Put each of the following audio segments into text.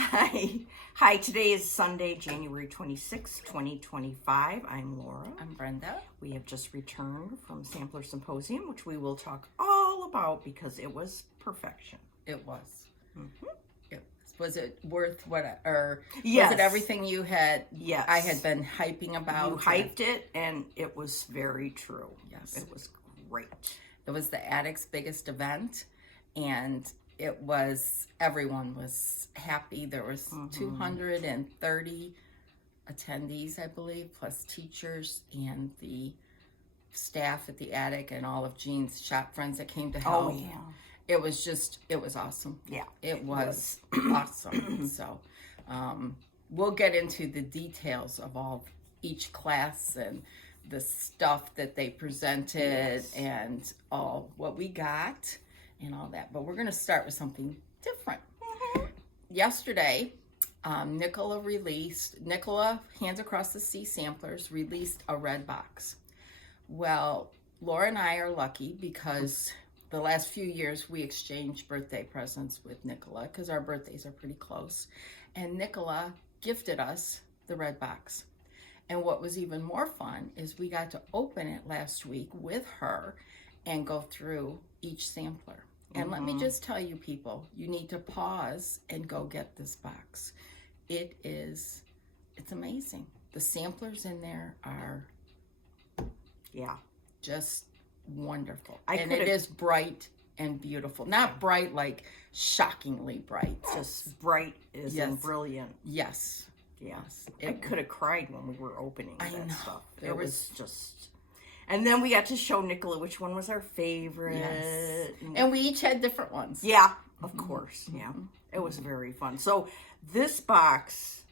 Hi. Hi, today is Sunday, January 26, 2025. I'm Laura. I'm Brenda. We have just returned from Sampler Symposium, which we will talk all about because it was perfection. It was. Mm-hmm. Was it worth what, or Yes. was it everything you had, Yes. I had been hyping about? You hyped it, and it was very true. Yes. It was great. It was the attic's biggest event, and it was, everyone was happy. There was 230 attendees, I believe, plus teachers and the staff at the attic and all of Jean's shop friends that came to help. Oh, yeah. It was just, it was awesome. Yeah. It was awesome. So we'll get into the details of each class and the stuff that they presented and all what we got and all that. But we're going to start with something different. Yesterday, Nicola, Hands Across the Sea Samplers, released a red box. Well, Laura and I are lucky because the last few years we exchanged birthday presents with Nicola because our birthdays are pretty close. And Nicola gifted us the red box. And what was even more fun is we got to open it last week with her and go through each sampler. And let me just tell you, people, you need to pause and go get this box. It's amazing. The samplers in there are just wonderful. And it is bright and beautiful. Not bright like shockingly bright. Just bright as in brilliant. Yes. Yes. I could have cried when we were opening that stuff. It was just... And then we got to show Nicola which one was our favorite. Yes. And we each had different ones. Yeah, of course. Yeah. It was very fun. So this box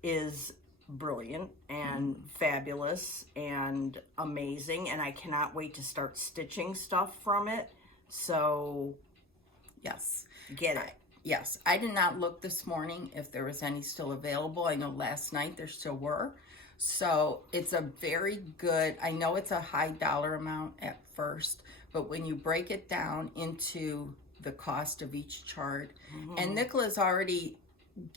is brilliant and fabulous and amazing, and I cannot wait to start stitching stuff from it. So yes, get it. Yes, I did not look this morning if there was any still available. I know last night there still were. So it's a very good, I know it's a high dollar amount at first, but when you break it down into the cost of each chart, and Nicola's already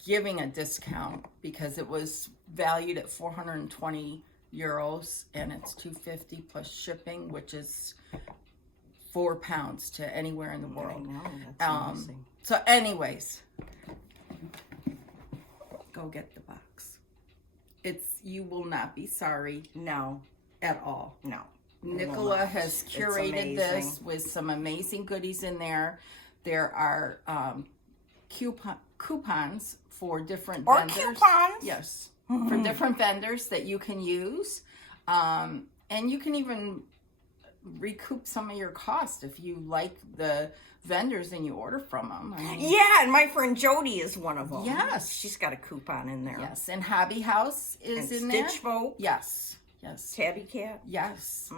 giving a discount because it was valued at 420 euros and it's 250 plus shipping, which is £4 to anywhere in the world. I know, that's amazing. So anyways, go get the box. You will not be sorry. No. At all. No. Nicola has curated this with some amazing goodies in there. There are coupons for different vendors. Coupons? Yes. For different vendors that you can use. And you can even recoup some of your cost if you like the vendors and you order from them. Yeah, and my friend Jody is one of them. Yes. She's got a coupon in there. Yes, and Hobby House is in there. Stitch Folk. Yes. Yes. Tabby Cat. Yes.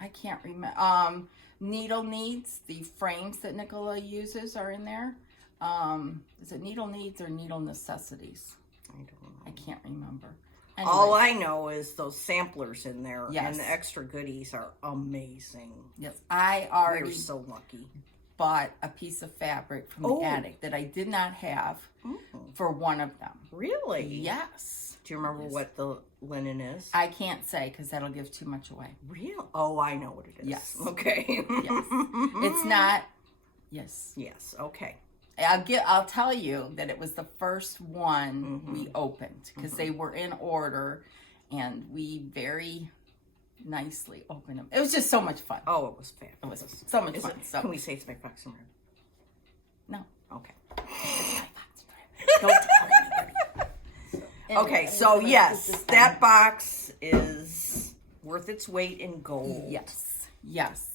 I can't remember. Needle Needs, the frames that Nicola uses are in there. Is it Needle Needs or Needle Necessities? I don't know. I can't remember. Anyways. All I know is those samplers in there, yes, and the extra goodies are amazing. Yes, I already We're so lucky. Bought a piece of fabric from the attic that I did not have for one of them. Really? Yes. Do you remember what the linen is? I can't say because that'll give too much away. Real? Oh, I know what it is. Yes. Okay. Yes. It's not. Yes. Yes. Okay. I'll tell you that it was the first one we opened because they were in order, and we very nicely opened them. It was just so much fun. Oh, it was fabulous. It was so much fun. So can we say it's my Fox and Red? No. Okay. It's my Fox and Red. Don't tell anybody. Okay, so yes, that box is worth its weight in gold. Yes. Yes.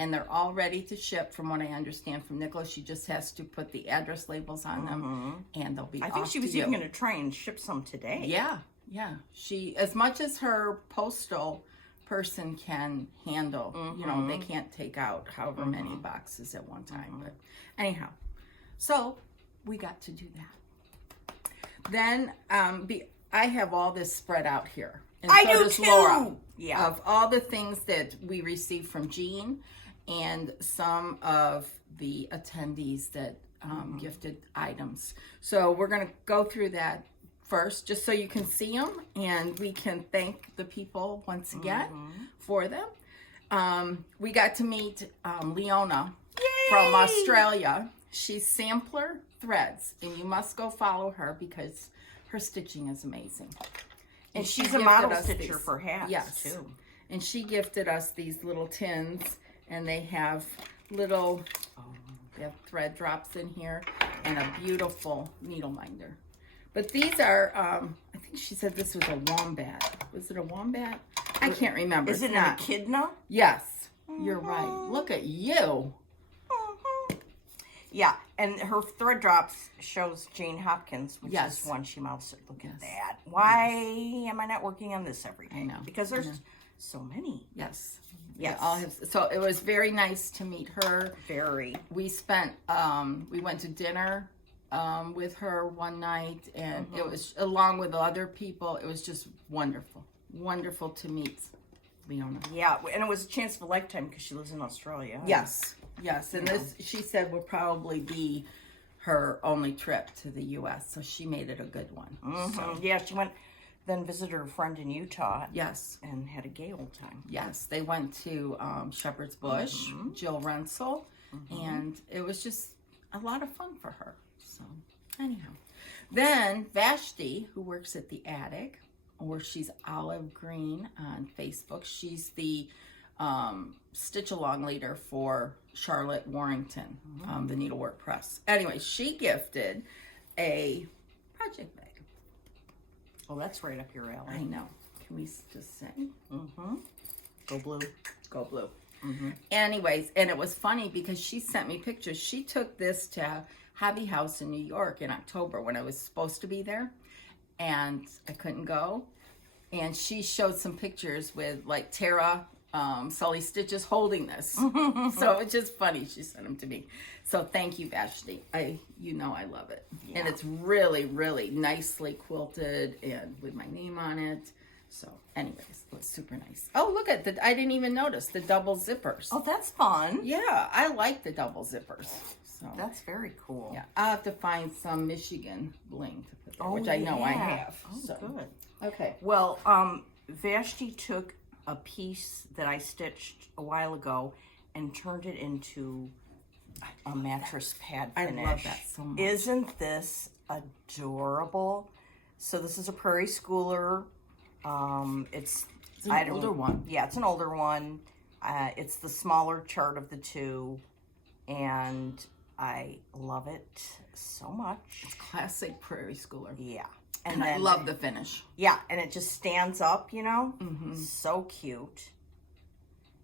And they're all ready to ship, from what I understand from Nicola. She just has to put the address labels on them, and they'll be off to you. I think she was even going to try and ship some today. Yeah, yeah. She, as much as her postal person can handle, you know, they can't take out however many boxes at one time. But anyhow, so we got to do that. Then I have all this spread out here. And I so do does too! Laura, Yeah. of all the things that we received from Jean and some of the attendees that gifted items. So we're going to go through that first, just so you can see them, and we can thank the people once again for them. We got to meet Leona from Australia. She's Sampler Threads, and you must go follow her because her stitching is amazing. And she's a model stitcher for hats, too. And she gifted us these little tins, and they have little they have thread drops in here and a beautiful needle minder. But these are, I think she said this was a wombat. Was it a wombat? I can't remember. Is it an echidna? Yes, you're right. Look at you. Yeah, and her thread drops shows Jane Hopkins, which is one she models. Look at that. Why am I not working on this every day? I know. Because there's so many. Yes. Yes. All have, so it was very nice to meet her. Very. We spent, we went to dinner with her one night, and it was, along with other people, it was just wonderful. Wonderful to meet Leona. Yeah, and it was a chance of a lifetime because she lives in Australia. Yes. Yes, and this, she said, would probably be her only trip to the U.S., so she made it a good one. So. Yeah, she went, then visited her friend in Utah. Yes. And had a gay old time. Yes, they went to Shepherd's Bush, Jill Rensel, and it was just a lot of fun for her. So, anyhow. Then Vashti, who works at the Attic, or she's Olive Green on Facebook, she's the stitch along leader for Charlotte Warrington, the Needlework Press. Anyway, she gifted a project bag. Well, that's right up your alley. I know. Can we just say? Go blue. Go blue. Anyways, and it was funny because she sent me pictures. She took this to Hobby House in New York in October when I was supposed to be there, and I couldn't go. And she showed some pictures with like Tara Sully Stitches holding this. So it's just funny. She sent them to me. So thank you, Vashti. You know I love it. Yeah. And it's really, really nicely quilted and with my name on it. So anyways, it was super nice. Oh, look at that. I didn't even notice the double zippers. Oh, that's fun. Yeah, I like the double zippers. So that's very cool. Yeah, I'll have to find some Michigan bling to put there, which I know I have. Oh, so. Good. Okay. Well, Vashti took a piece that I stitched a while ago and turned it into a mattress pad finish. I love that so much. Isn't this adorable? So this is a Prairie Schooler. It's an older one. Yeah, it's an older one. It's the smaller chart of the two, and I love it so much. It's classic Prairie Schooler. Yeah. And I love the finish. Yeah, and it just stands up, you know? So cute.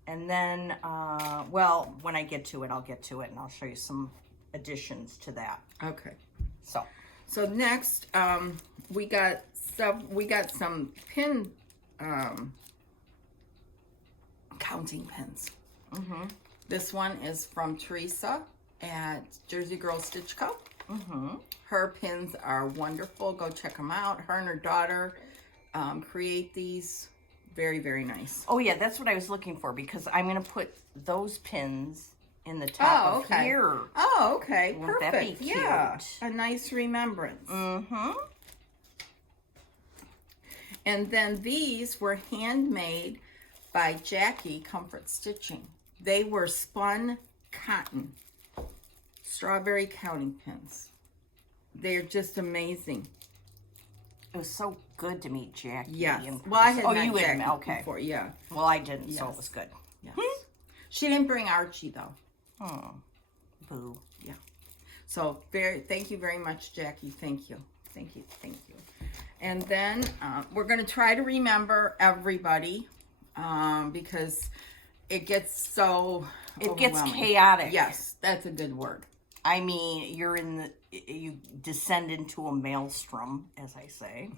And then, well, when I get to it, I'll get to it, and I'll show you some additions to that. Okay. So next, we got some pin counting pins. This one is from Teresa at Jersey Girl Stitch Co. Her pins are wonderful. Go check them out. Her and her daughter create these. Very, very nice. Oh, yeah, that's what I was looking for, because I'm going to put those pins in the top of here. Oh, okay. Won't Perfect. that be cute? Yeah. A nice remembrance. And then these were handmade by Jackie Comfort Stitching. They were spun cotton. Strawberry counting pins. They're just amazing. It was so good to meet Jackie. Yes. Well, I had met you Jackie okay. before, yeah. Well, I didn't, so it was good. Yes. She didn't bring Archie, though. Oh, boo. Yeah. So, thank you very much, Jackie. Thank you. Thank you. Thank you. And then we're going to try to remember everybody because it gets so It gets chaotic. Yes, that's a good word. I mean, you descend into a maelstrom, as I say.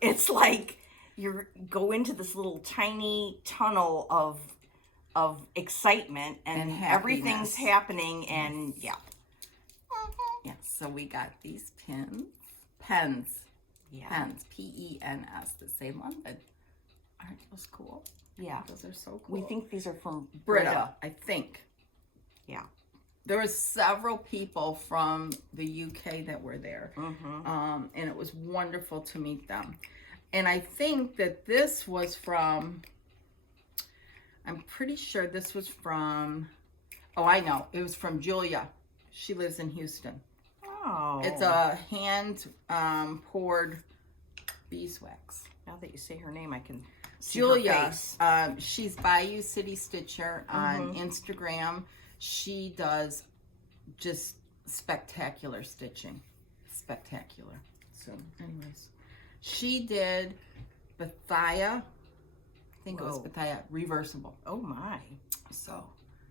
It's like you go into this little tiny tunnel of excitement, and everything's happening, and yeah. Yes, so we got these pens, yeah. Pens, P-E-N-S, that say London. Aren't those cool? Yeah. Those are so cool. We think these are from Brenda, I think. Yeah. There were several people from the UK that were there. And it was wonderful to meet them. And I think that this was from, I'm pretty sure this was from, oh, I know. It was from Julia. She lives in Houston. Oh. It's a hand poured beeswax. Now that you say her name, I can see Julia, her face. She's Bayou City Stitcher on Instagram. She does just spectacular stitching. Spectacular. So, anyways. She did Bethia. I think it was Bethia reversible. Oh my. So,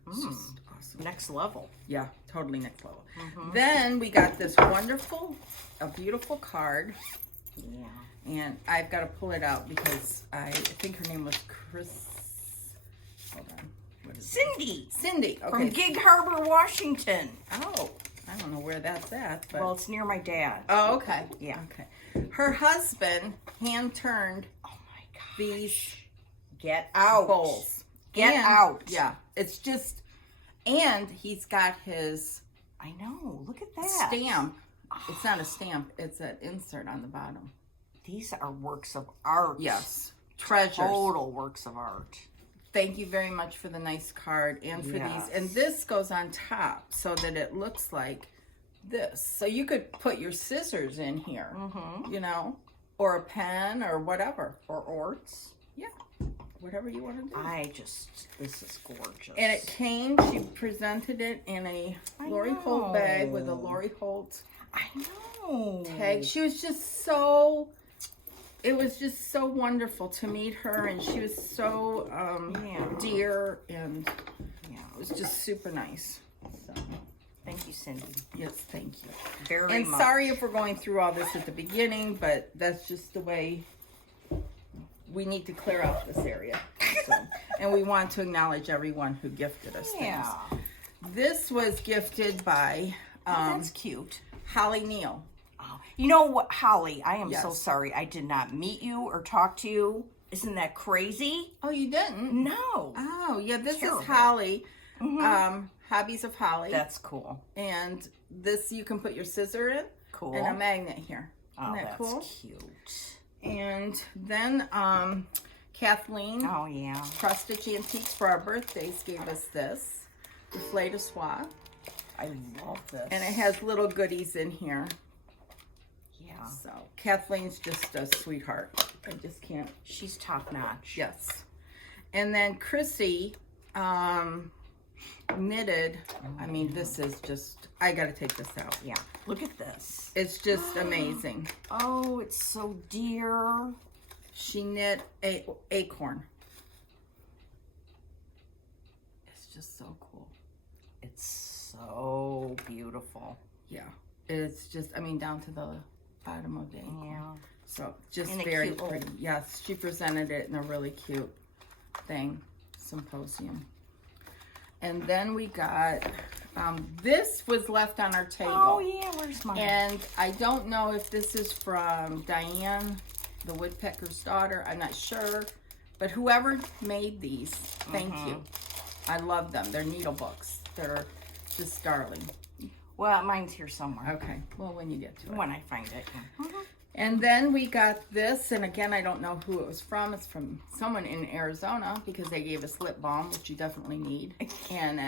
it's just awesome. Next level. Yeah, totally next level. Then we got this wonderful, a beautiful card. Yeah. And I've got to pull it out because I think her name was Chris. Hold on. What is Cindy. it? Cindy. Okay. From Gig Harbor, Washington. Oh, I don't know where that's at. But... Well, it's near my dad. Oh, okay. Yeah. Okay. Her husband hand turned gosh. these Get out. bowls. Get out. Yeah. It's just, and he's got his I know. Look at that. stamp. It's not a stamp. It's an insert on the bottom. These are works of art. Yes. Treasures. Total works of art. Thank you very much for the nice card and for these. And this goes on top so that it looks like this. So you could put your scissors in here, you know, or a pen or whatever. Or orts. Yeah. Whatever you want to do. This is gorgeous. And it came, she presented it in a Lori Holt bag with a Lori Holt I know. tag. She was just so, it was just so wonderful to meet her, and she was so dear, and it was just super nice. So, thank you, Cindy. yes, thank you. Very much. And sorry if we're going through all this at the beginning, but that's just the way we need to clear out this area. So, and we want to acknowledge everyone who gifted us things. This was gifted by that's cute. Holly Neal. Oh, you know what, Holly? I am so Yes. sorry. I did not meet you or talk to you. Isn't that crazy? Oh, you didn't? No. Oh, yeah, this Terrible. is Holly. Hobbies of Holly. That's cool. And this you can put your scissor in. Cool. And a magnet here. Isn't that that's cool? cute. And then Kathleen, Oh, yeah. Cross Stitch Antiques, for our birthdays, gave us this, the Flay de Soie. I love this. And it has little goodies in here. Yeah. So Kathleen's just a sweetheart. I just can't. She's top notch. Yes. And then Chrissy knitted. I mean, this is just, I got to take this out. Yeah. Look at this. It's just amazing. Oh, it's so dear. She knit a acorn. It's just so cool. It's so beautiful. Yeah. It's just, I mean, down to the bottom of the acorn. Yeah. So just And a very cute little- pretty. Yes, she presented it in a really cute symposium. And then we got, this was left on our table. Oh, yeah. Where's mine? And I don't know if this is from Diane, the woodpecker's daughter. I'm not sure. But whoever made these, thank you. I love them. They're needle books. They're just darling. Well, mine's here somewhere. Okay. Well, when you get to it. When I find it. And then we got this, and again, I don't know who it was from. It's from someone in Arizona because they gave us lip balm, which you definitely need, and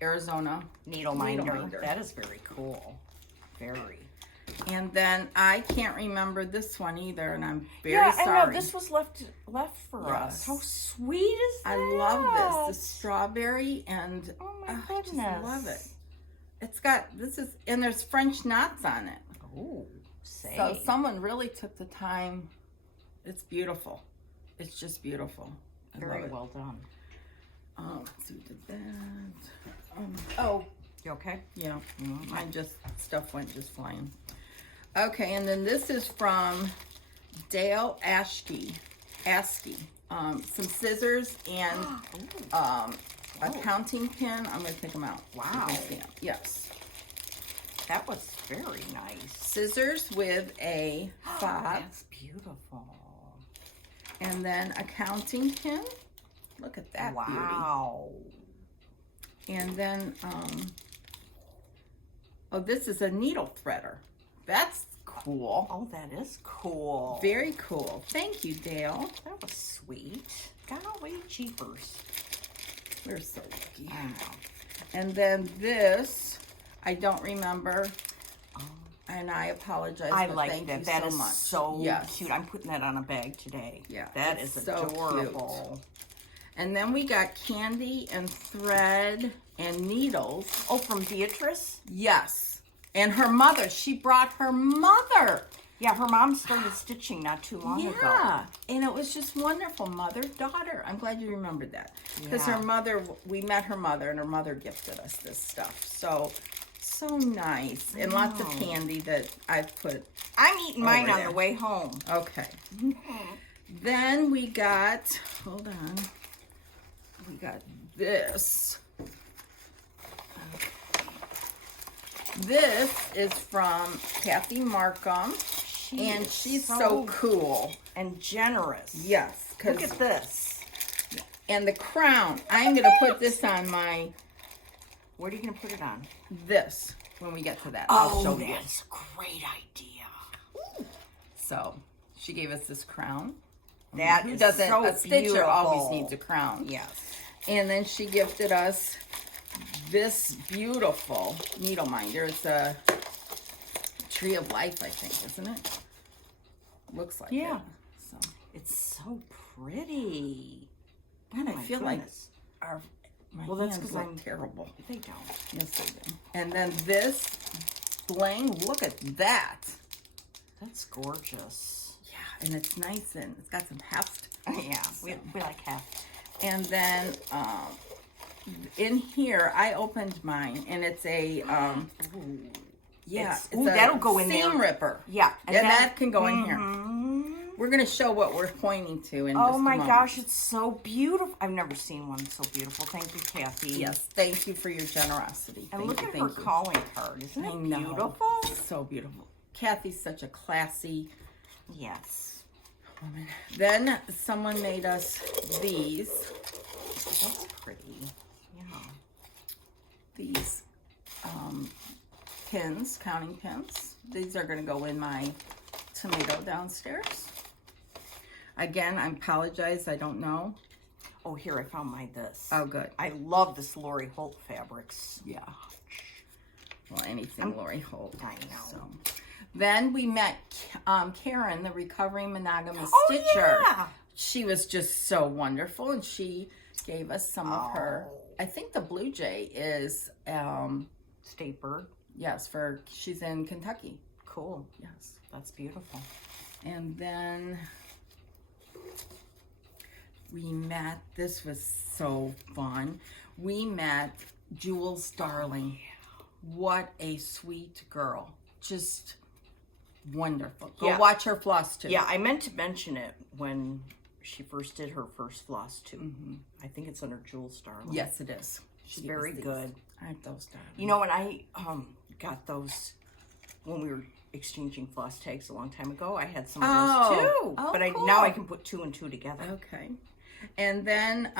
Arizona Needle minder. That is very cool. Very. And then I can't remember this one either, and I'm very Yeah, sorry. I know. This was left for us. Yes. How sweet is that? I love this. The strawberry, and Oh my I goodness. just love it. It's got, and there's French knots on it. Oh, say. So someone really took the time. It's beautiful. It's just beautiful. I Very love it. well done. So we did that. Oh, You okay? yeah. Mine just, stuff went just flying. Okay, and then this is from Dale Askey. Some scissors and a counting pin. I'm going to take them out. Wow. You can see 'em. Yes. That was very nice. Scissors with a fob. That's beautiful. And then a counting pin. Look at that beauty. Wow. And then Oh, this is a needle threader. That's cool. Oh, that is cool. Very cool. Thank you, Dale. That was sweet. Golly jeepers. We're so lucky. I know. And then this, I don't remember. And I apologize. I but like thank that. You That so is much. so Yes. cute. I'm putting that on a bag today. Yeah, That it's is so adorable. And then we got candy and thread and needles. Oh, from Beatrice? Yes. And her mother. She brought her mother. Yeah, her mom started stitching not too long ago. Yeah. And it was just wonderful. Mother, daughter. I'm glad you remembered that. Because Yeah. her mother, we met her mother, and her mother gifted us this stuff. So nice. And lots of candy that I've put. I'm eating mine over on there. the way home. Okay. Then we got, hold on. We got this. This is from Kathy Markham. And she's so cool. And generous. Yes. Look at this. And the crown. I'm going to put this on my, What are you going to put it on? this, when we get to that. I'll show you. That's a great idea. So, she gave us this crown. That Who is doesn't? so A stitcher beautiful. always needs a crown. Yes. And then she gifted us this beautiful needle minder. It's a tree of life, I think, isn't it? Looks like Yeah. it. So, It's so pretty. God, I my feel goodness. like our my Well, that's hands 'cause look I'm- terrible. They don't. Yes, they do. And then this bling. Look at that. That's gorgeous. Yeah, and it's nice and it's got some heft. Yeah, we like half. And then in here, I opened mine, and it's a yeah, it's ooh, a that'll go in there. seam ripper. Yeah. And that can go in here. Mhm. We're gonna show what we're pointing to in Oh just a my moment. gosh, it's so beautiful. I've never seen one so beautiful. Thank you, Kathy. Yes, thank you for your generosity. And Thank look you, at her thank you. calling card. Isn't I it know. beautiful? So beautiful. Kathy's such a classy Yes. woman. Then someone made us these. That's pretty. Yeah. These pins, counting pins. These are going to go in my tomato downstairs. Again, I apologize. I don't know. Oh, here, I found this. Oh, good. I love this Lori Holt fabrics. Yeah. Well, anything Lori Holt. I know. So. Then we met Karen, the recovering monogamous Oh, stitcher. yeah. She was just so wonderful, and she gave us some of her. Oh. I think the Blue Jay is, State bird. yes, she's in Kentucky. Cool. Yes. That's beautiful. And then we met, this was so fun. We met Jules Darling. What a sweet girl. Just wonderful. Go Yeah. watch her floss too. Yeah, I meant to mention it when she first did her first floss too. Mm-hmm. I think it's under Jules Darling. Yes, it is. She's very good. Aren't those darling? You know, when I got those when we were exchanging floss tags a long time ago, I had some of those too. Oh, but cool. now I can put two and two together. Okay. And then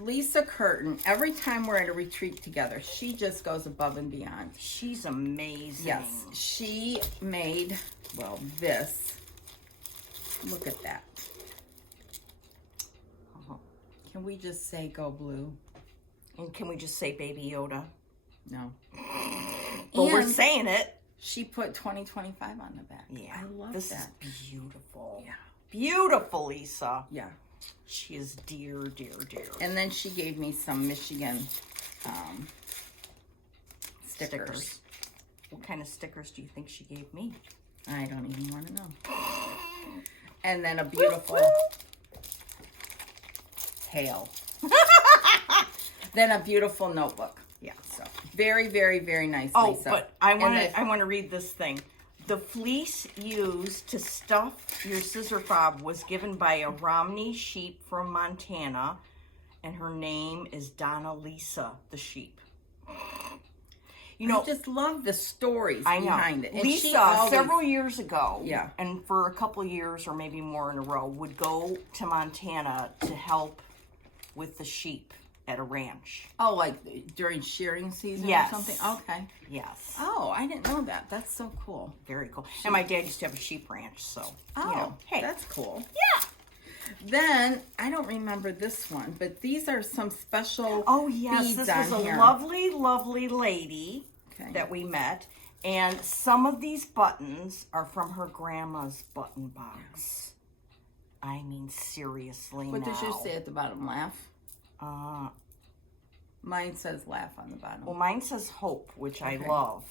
Lisa Curtin, every time we're at a retreat together, she just goes above and beyond. She's amazing. Yes, she made, well, this. Look at that. Uh-huh. Can we just say go blue? And can we just say Baby Yoda? No. Well, we're And saying it. she put 2025 on the back. Yeah. I love this that. is beautiful. Yeah. Beautiful, Lisa. Yeah. She is dear, dear, dear. And then she gave me some Michigan stickers. What kind of stickers do you think she gave me? I don't even want to know. And then a beautiful tail. Then a beautiful notebook. Yeah. So very, very, very nice, Oh, Lisa. but I want And to read this thing. The fleece used to stuff your scissor fob was given by a Romney sheep from Montana, and her name is Donna Lisa the sheep. You know, I just love the stories I know. behind it. And Lisa, she always, several years ago, Yeah. and for a couple years or maybe more in a row, would go to Montana to help with the sheep at a ranch. Oh, like during shearing season Yes. or something? Okay. Yes. Oh, I didn't know that. That's so cool. Very cool. And my dad used to have a sheep ranch, so, Oh, you know, hey. that's cool. Yeah. Then, I don't remember this one, but these are some special Oh, yes. beads This on was a here. lovely, lovely lady Okay. that we met. And some of these buttons are from her grandma's button box. I mean, seriously, What now. does yours say at the bottom? Laugh? Uh, Mine says laugh on the bottom. well, mine says hope, which I Okay. love.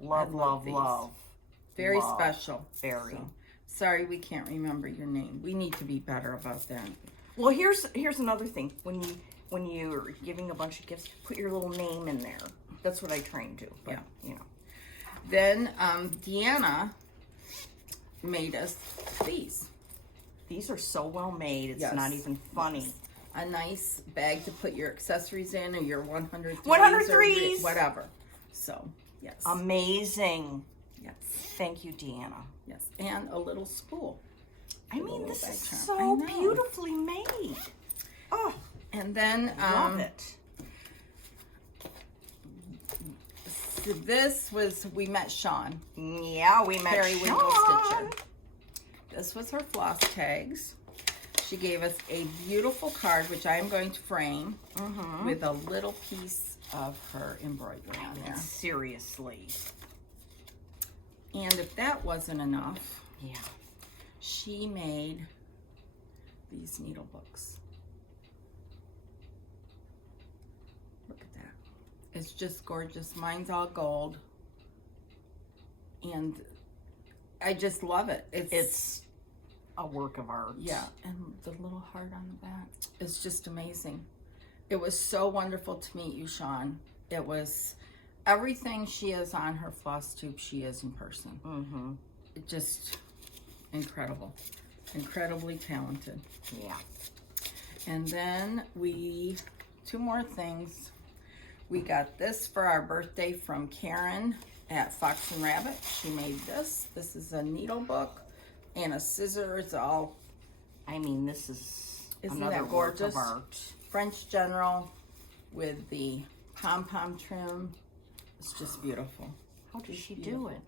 Love, I love love, these. love. Very Love. special. Very. So, sorry, we can't remember your name. We need to be better about that. Well, here's another thing. When you're giving a bunch of gifts, put your little name in there. That's what I try and do. But, Yeah. you know. Then Deanna made us these. These are so well made. It's Yes. not even funny. A nice bag to put your accessories in, or your 100 threes. 100 or threes. whatever. So, yes. Amazing. Yes. Thank you, Deanna. Yes. And a little spool. I With a mean, little this bag is charm. I so know. beautifully made. Oh, And then love it. so this was, we met Sean. Yeah, we met Perry Winkle Sean. Stitcher. This was her floss tags. She gave us a beautiful card, which I am going to frame with a little piece of her embroidery on there. Seriously. And if that wasn't enough, Yeah. she made these needle books. Look at that. It's just gorgeous. Mine's all gold. And I just love it. It's a work of art. Yeah, and the little heart on the back. It's just amazing. It was so wonderful to meet you, Sean. It was everything she is on her floss tube, she is in person. Mm-hmm. It just incredible. Incredibly talented. Yeah. And then two more things. We got this for our birthday from Karen at Fox and Rabbit. She made this. This is a needle book and a scissors, all I mean, this is Isn't another that work gorgeous? of art. French General with the pom-pom trim. It's just beautiful. How did she do Beautiful. it?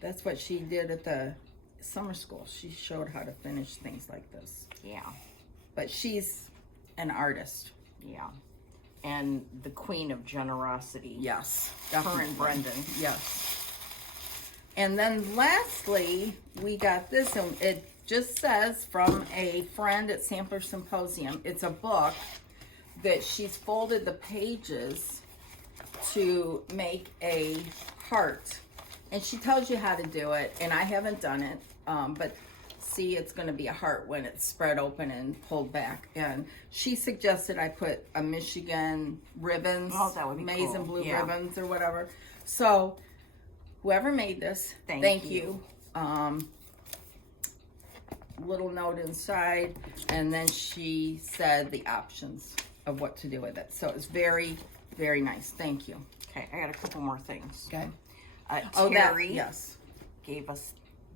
That's what she did at the summer school. She showed how to finish things like this. Yeah. But she's an artist. Yeah. And the queen of generosity. Yes. Her definitely. and Brendan. Yes. And then lastly, we got this, and it just says from a friend at Sampler Symposium. It's a book that she's folded the pages to make a heart. And she tells you how to do it, and I haven't done it, but see, it's going to be a heart when it's spread open and pulled back. And she suggested I put a Michigan ribbons, Oh, that would be maize cool. and blue Yeah. ribbons or whatever. So whoever made this, thank you. Little note inside, and then she said the options of what to do with it. So it's very, very nice. Thank you. Okay, I got a couple more things. Okay. Terry yes. gave us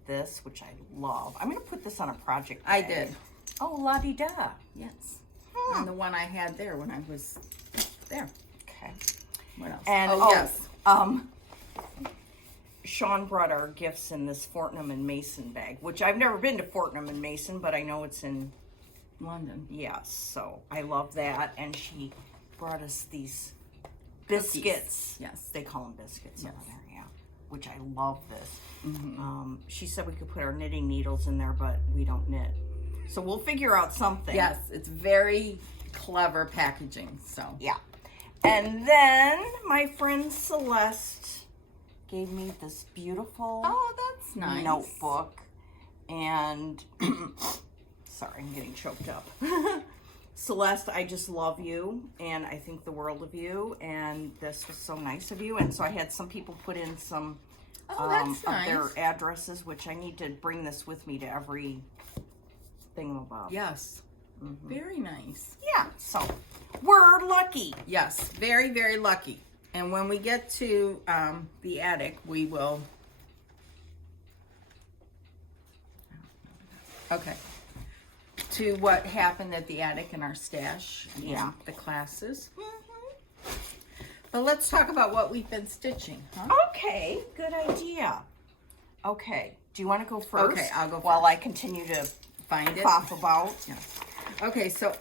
this, which I love. I'm going to put this on a project I bag. did. Oh, la-di-da. Yes. And the one I had there when I was there. Okay. What else? And yes. Sean brought our gifts in this Fortnum and Mason bag, which I've never been to Fortnum and Mason, but I know it's in London. yes. So I love that, and she brought us these biscuits. Yes. They call them biscuits over Yes. there, yeah. Which I love this. She said we could put our knitting needles in there, but we don't knit. So we'll figure out something. Yes, it's very clever packaging. So Yeah. And then my friend Celeste gave me this beautiful that's nice. notebook. And sorry, I'm getting choked up. Celeste, I just love you, and I think the world of you, and this was so nice of you. And so I had some people put in some that's of nice. their addresses, which I need to bring this with me to every thingamabob. Yes. Very nice. Yeah, so we're lucky. Yes, very, very lucky. And when we get to the attic, we will. Okay. to what happened at the attic in our stash. Yeah. The classes. But let's talk about what we've been stitching, huh? Okay, good idea. Okay, do you want to go first? Okay, I'll go first. While I continue to Find it? cough about. Yeah. Okay, so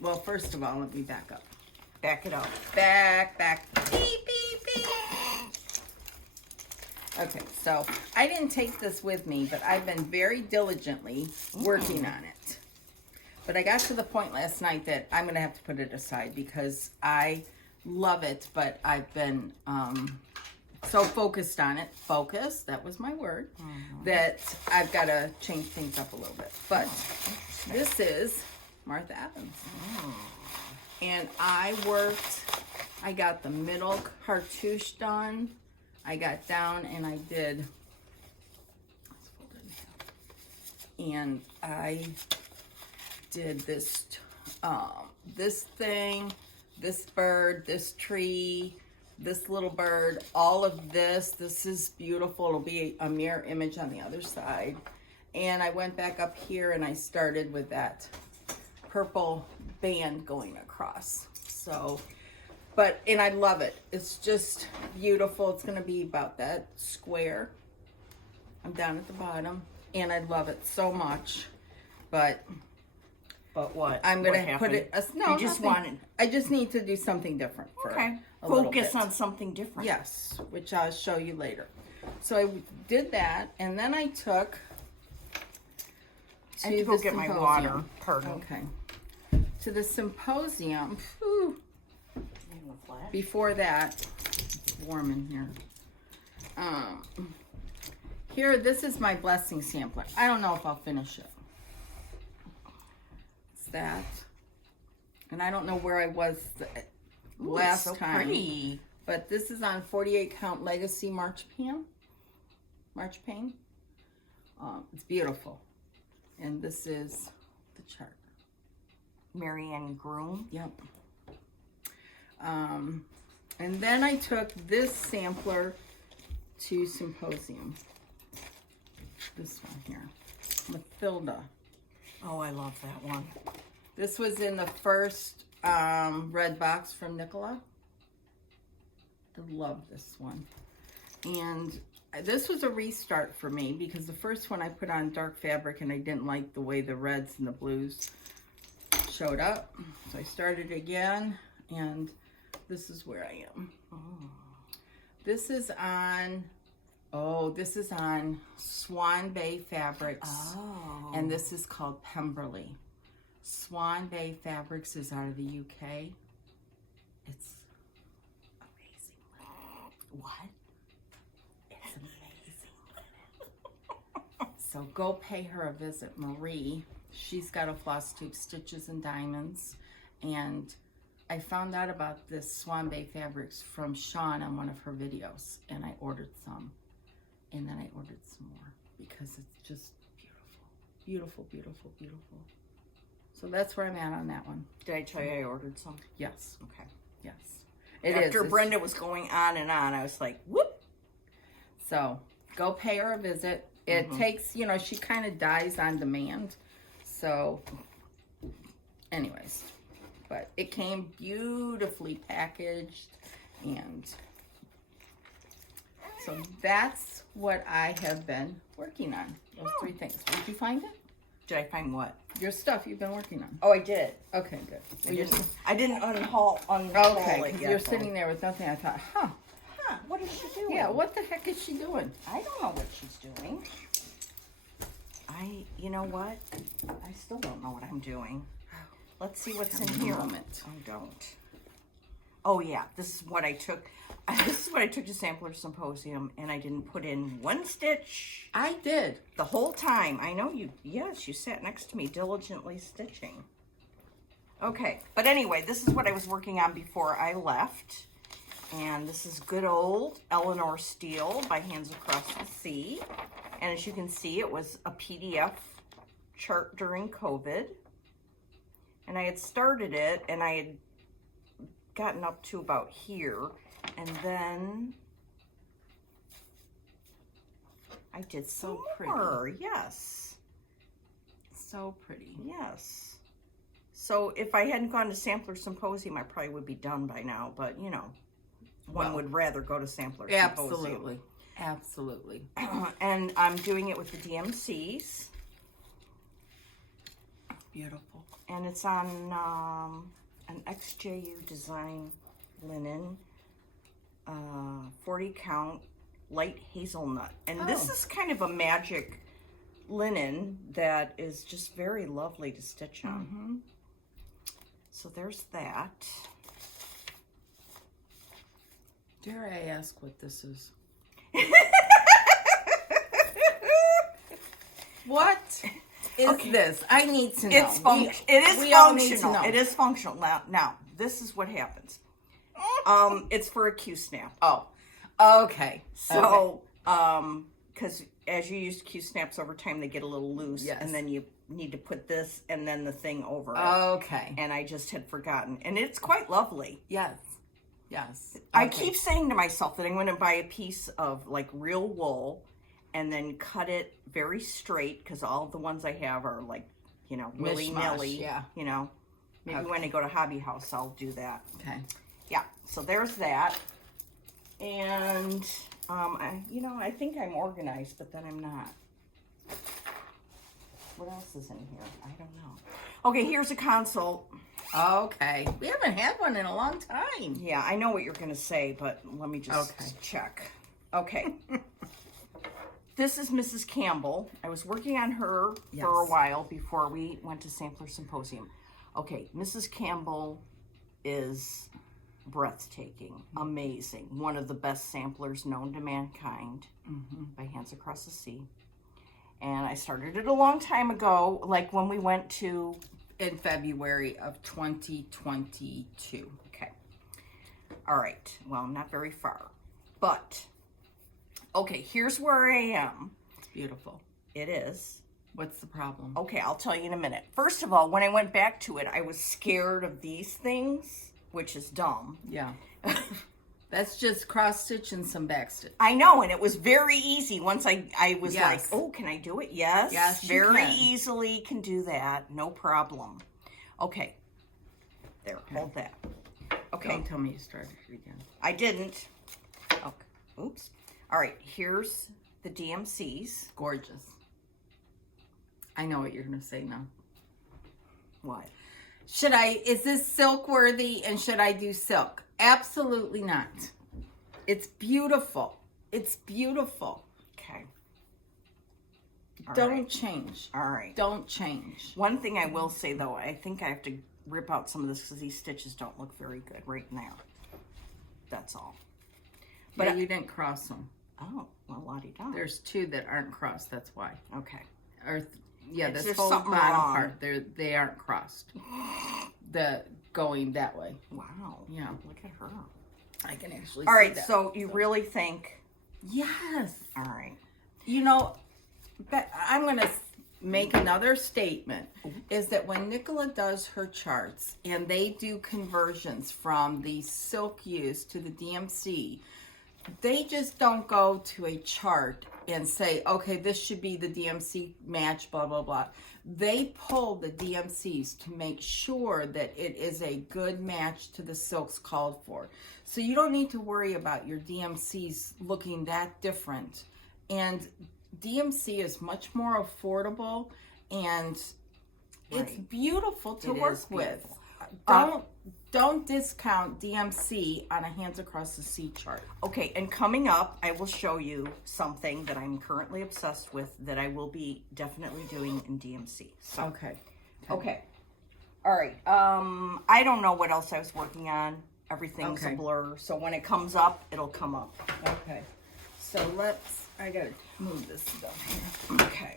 well, first of all, let me back up. Back it up. Back. Beep, beep, beep. Okay, so I didn't take this with me, but I've been very diligently working on it. But I got to the point last night that I'm going to have to put it aside because I love it, but I've been so focused on it. Focus, that was my word, that I've got to change things up a little bit. But this is Martha Evans. And I got the middle cartouche done. I got down and I did, let's fold it in half. And I did this, this thing, this bird, this tree, this little bird, all of this. This is beautiful. It'll be a mirror image on the other side. And I went back up here and I started with that purple band going across. So, and I love it. It's just beautiful. It's going to be about that square. I'm down at the bottom and I love it so much. But what? I'm going to put it, no, you just nothing. wanted. I just need to do something different for Okay. a little Focus bit. on something different. Yes, which I'll show you later. So I did that, and then I took I have to go get my water. Pardon. Okay. To the symposium. Whew. Before that, it's warm in here. Here, this is my blessing sampler. I don't know if I'll finish it. It's that. And I don't know where I was last so time. Pretty. But this is on 48 count legacy marchpane. It's beautiful. And this is the chart. Marianne Groom. Yep. And then I took this sampler to Symposium. This one here. Mathilda. Oh, I love that one. This was in the first red box from Nicola. I love this one. And this was a restart for me because the first one I put on dark fabric and I didn't like the way the reds and the blues showed up. So I started again and this is where I am. This is on Swan Bay Fabrics. Oh. And this is called Pemberley. Swan Bay Fabrics is out of the UK. It's amazing. What? It's amazing. So go pay her a visit, Marie. She's got a floss tube, Stitches and Diamonds. And I found out about this Swan Bay Fabrics from Sean on one of her videos. And I ordered some. And then I ordered some more because it's just beautiful. Beautiful, beautiful, beautiful. So that's where I'm at on that one. Did I tell you I ordered some? Yes. Okay. Yes. After Brenda was going on and on, I was like, whoop. So go pay her a visit. It takes, she kind of dies on demand. So anyways, but it came beautifully packaged. And so that's what I have been working on. Those three things. Did you find it? Did I find what? Your stuff you've been working on. Oh, I did. Okay, good. I didn't unhaul Okay, it yet. you're sitting there with nothing. I thought, Huh, what is she doing? yeah, what the heck is she doing? I don't know what she's doing. You know what? I still don't know what I'm doing. Let's see what's in here. I don't. Oh yeah, this is what I took. This is what I took to Sampler Symposium, and I didn't put in one stitch. I did. The whole time. I know you, yes, you sat next to me diligently stitching. Okay, but anyway, this is what I was working on before I left. And this is good old Eleanor Steele by Hands Across the Sea. And as you can see, it was a PDF chart during COVID. And I had started it, and I had gotten up to about here. And then I did some more. Yes. so pretty. Yes. So if I hadn't gone to Sampler Symposium, I probably would be done by now. But, you know, one would rather go to Sampler Symposium. Absolutely. And I'm doing it with the DMCs. Beautiful. And it's on an XJU design linen, 40 count, light hazelnut. And this is kind of a magic linen that is just very lovely to stitch on. Mm-hmm. So there's that. Dare I ask what this is? What is this? I need to know. It's functional. It is functional. It is functional. Now, this is what happens. It's for a Q-snap. Oh, okay. So, because as you use Q-snaps over time, they get a little loose. Yes. And then you need to put this and then the thing over it. Okay. And I just had forgotten. And it's quite lovely. Yes. Yes. I keep saying to myself that I'm going to buy a piece of like real wool and then cut it very straight, because all the ones I have are like, you know, willy-nilly. Yeah. You know, maybe when I go to Hobby House, I'll do that. Okay. Yeah. So there's that. And, I think I'm organized, but then I'm not. What else is in here? I don't know. Okay, here's a console. Okay. We haven't had one in a long time. Yeah, I know what you're going to say, but let me just check. Okay. This is Mrs. Campbell. I was working on her for a while before we went to Sampler Symposium. Okay, Mrs. Campbell is breathtaking, amazing. One of the best samplers known to mankind by Hands Across the Sea. And I started it a long time ago, like when we went to... In February of 2022. Okay. All right. Well, not very far. But, okay, here's where I am. It's beautiful. It is. What's the problem? Okay, I'll tell you in a minute. First of all, when I went back to it, I was scared of these things, which is dumb. Yeah. That's just cross stitch and some back stitch. I know, and it was very easy. Once I was like, oh, can I do it? Yes. Yes, very easily can do that. No problem. Okay. There, hold that. Okay. Don't tell me you started it again. I didn't. Okay. Oops. All right, here's the DMCs. Gorgeous. I know what you're going to say now. What? Is this silk worthy and should I do silk? Absolutely not. It's beautiful. It's beautiful. Okay. Don't change. All right. Don't change. One thing I will say, though, I think I have to rip out some of this because these stitches don't look very good right now. That's all. But you didn't cross them. Oh, well, la-di-da. There's two that aren't crossed. That's why. Okay. This whole bottom part, they aren't crossed. Going that way. Wow. Yeah. Look at her. I can actually All see right, that. so you really think... Yes. All right. You know, I'm going to make another statement, is that when Nicola does her charts and they do conversions from the silk use to the DMC, they just don't go to a chart and say, okay, this should be the DMC match, blah, blah, blah. They pull the DMCs to make sure that it is a good match to the silks called for. So you don't need to worry about your DMCs looking that different. And DMC is much more affordable, and it's beautiful to work with. Don't discount DMC on a Hands Across the Sea chart. Okay, and coming up, I will show you something that I'm currently obsessed with that I will be definitely doing in DMC. So, okay. All right. I don't know what else I was working on. Everything's a blur. So when it comes up, it'll come up. Okay. So I gotta move this stuff here. Okay.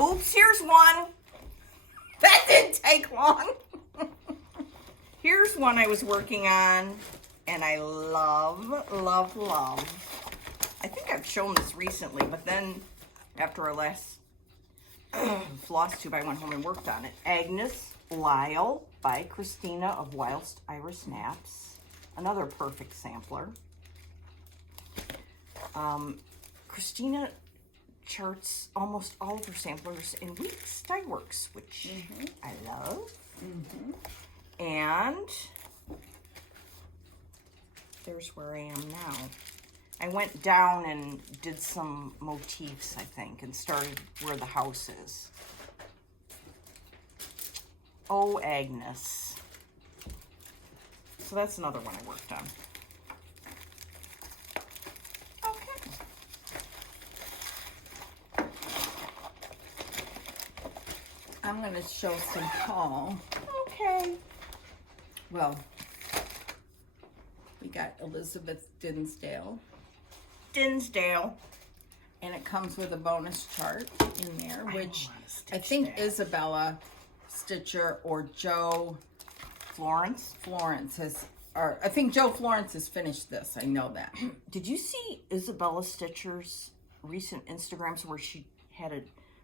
Oops, here's one. That didn't take long. Here's one I was working on, and I love, love, love. I think I've shown this recently, but then after our last floss tube, I went home and worked on it. Agnes Lyle by Christina of Whilst Iris Snaps. Another perfect sampler. Christina charts almost all of her samplers in weeks die works, which I love. And there's where I am now. I went down and did some motifs, I think, and started where the house is. Oh, Agnes. So that's another one I worked on. Okay. I'm going to show some haul. Okay. Well, we got Elizabeth Dinsdale. And it comes with a bonus chart in there, which I think Isabella Stitcher or Joe Florence has, or I think Joe Florence has finished this. I know that. Did you see Isabella Stitcher's recent Instagrams where she had a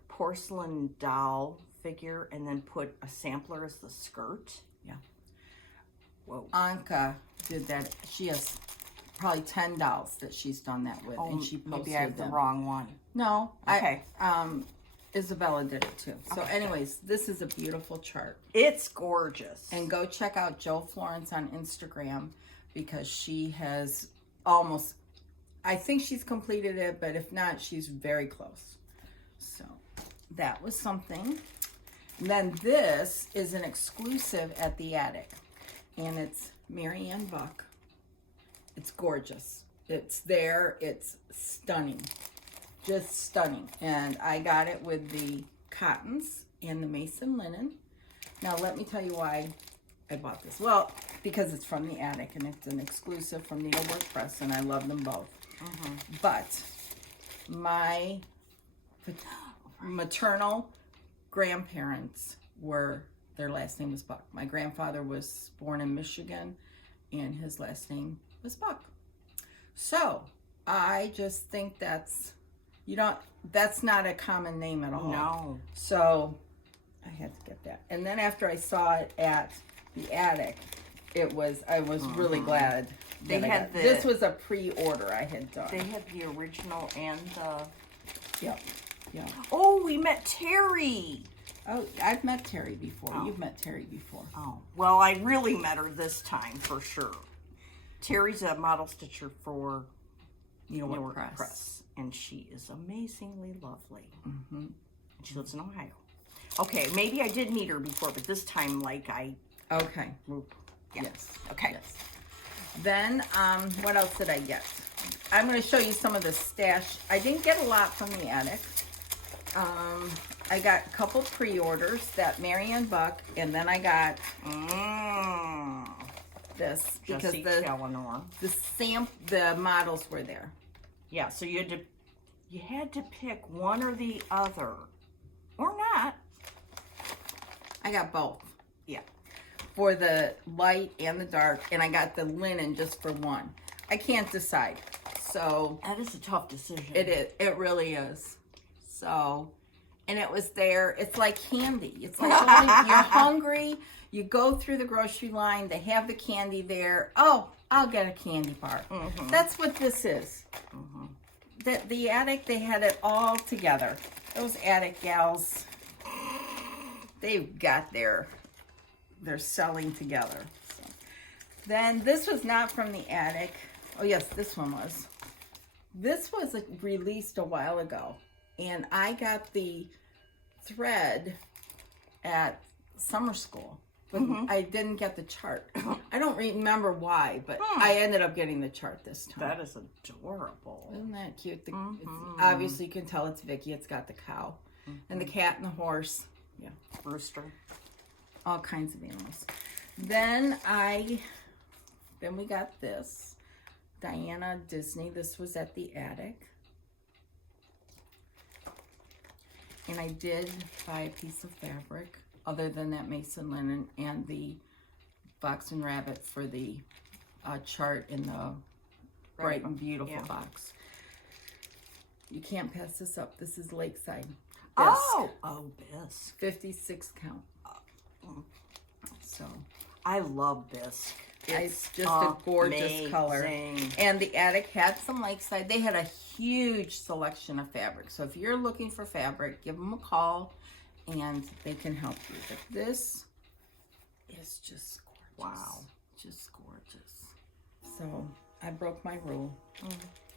porcelain doll figure and then put a sampler as the skirt? Yeah. Whoa. Anka did that. She has probably 10 dolls that she's done that with, and she posted maybe I have them. the wrong one. No. Okay. Isabella did it too. So anyways, this is a beautiful chart. It's gorgeous. And go check out Joe Florence on Instagram because she has almost, I think she's completed it, but if not, she's very close. So that was something. And then this is an exclusive at the Attic. And it's Mary Ann Buck. It's gorgeous. It's there. It's stunning. Just stunning. And I got it with the cottons and the mason linen. Now let me tell you why I bought this. Well, because it's from the Attic and it's an exclusive from Needlework Press and I love them both. But my maternal grandparents their last name was Buck. My grandfather was born in Michigan and his last name was Buck. So I just think that's not a common name at all. No. So I had to get that. And then after I saw it at the Attic, I was really glad. They had this was a pre-order I had done. They had the original and the... Yep. Yeah. Oh, we met Terry. Oh, I've met Terry before. You've met Terry before. Oh, well, I really met her this time for sure. Terry's a model stitcher for Needlework Press. And she is amazingly lovely. She lives in Ohio. Okay, maybe I did meet her before, but this time, Okay. Yeah. Yes. Okay. Yes. Then, what else did I get? I'm going to show you some of the stash. I didn't get a lot from the Attic. I got a couple pre-orders, that Mary Ann Buck, and then I got this because the models were there. Yeah, so you had to pick one or the other, or not. I got both. Yeah. For the light and the dark, and I got the linen just for one. I can't decide. So that is a tough decision. It is. It really is. So, and it was there. It's like candy. It's like you're hungry. You go through the grocery line. They have the candy there. Oh, I'll get a candy bar. That's what this is. The Attic, they had it all together. Those Attic gals, they've got they're selling together. So. Then this was not from the Attic. Oh yes, this one was. This was released a while ago. And I got the thread at summer school, but I didn't get the chart. I don't remember why, but I ended up getting the chart this time. That is adorable. Isn't that cute? It's, obviously, you can tell it's Vicky. It's got the cow and the cat and the horse. Yeah, rooster. All kinds of animals. Then we got this. Diana Disney. This was at the Attic. And I did buy a piece of fabric, other than that mason linen and the Fox and Rabbit for the chart in the bright and beautiful box. You can't pass this up. This is Lakeside. Bisque. Oh, Bisque. 56 count. So I love Bisque. It's just a gorgeous color. And the attic had some lakeside. They had a huge selection of fabric. So if you're looking for fabric, give them a call and they can help you. But this is just gorgeous. Wow. Just gorgeous. So I broke my rule.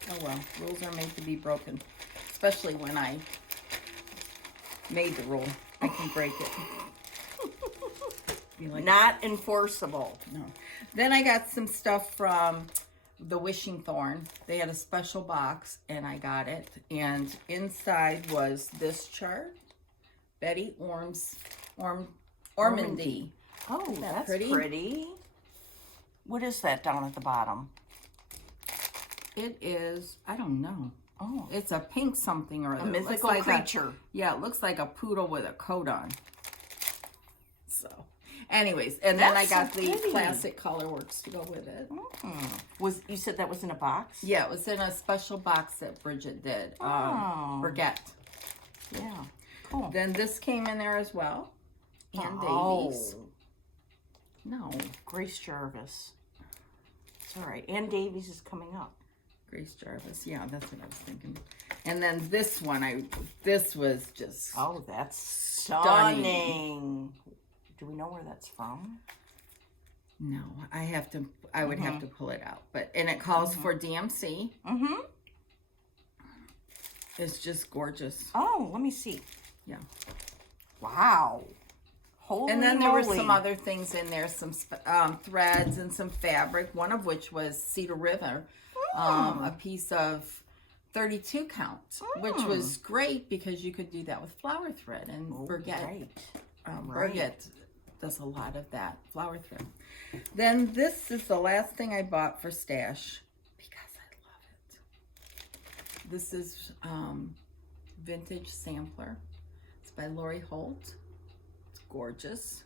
Oh well, rules are made to be broken. Especially when I made the rule. I can break it. Like, not enforceable. No. Then I got some stuff from the Wishing Thorn. They had a special box, and I got it. And inside was this chart. Betty Ormandy. Oh, that's pretty. What is that down at the bottom? It is, I don't know. Oh, it's a pink something or other. A mythical creature. Yeah, it looks like a poodle with a coat on. So, anyways, and then I got the classic colorworks to go with it. You said that was in a box? Yeah, it was in a special box that Bridget did. Forget. Yeah, cool. Then this came in there as well. And Davies. No. Grace Jarvis. It's all right. Ann Davies is coming up. Grace Jarvis. Yeah, that's what I was thinking. And then this one, this was just... Oh, that's stunning. Do we know where that's from? No, I would have to pull it out. And it calls for DMC. It's just gorgeous. Oh, let me see. Yeah. Wow. Holy And then there were moly. some other things in there, some threads and some fabric, one of which was Cedar River, a piece of 32 count, which was great because you could do that with flower thread. And Burgett does a lot of that, flower thread. Then this is the last thing I bought for stash because I love it. This is Vintage Sampler. It's by Lori Holt. It's gorgeous.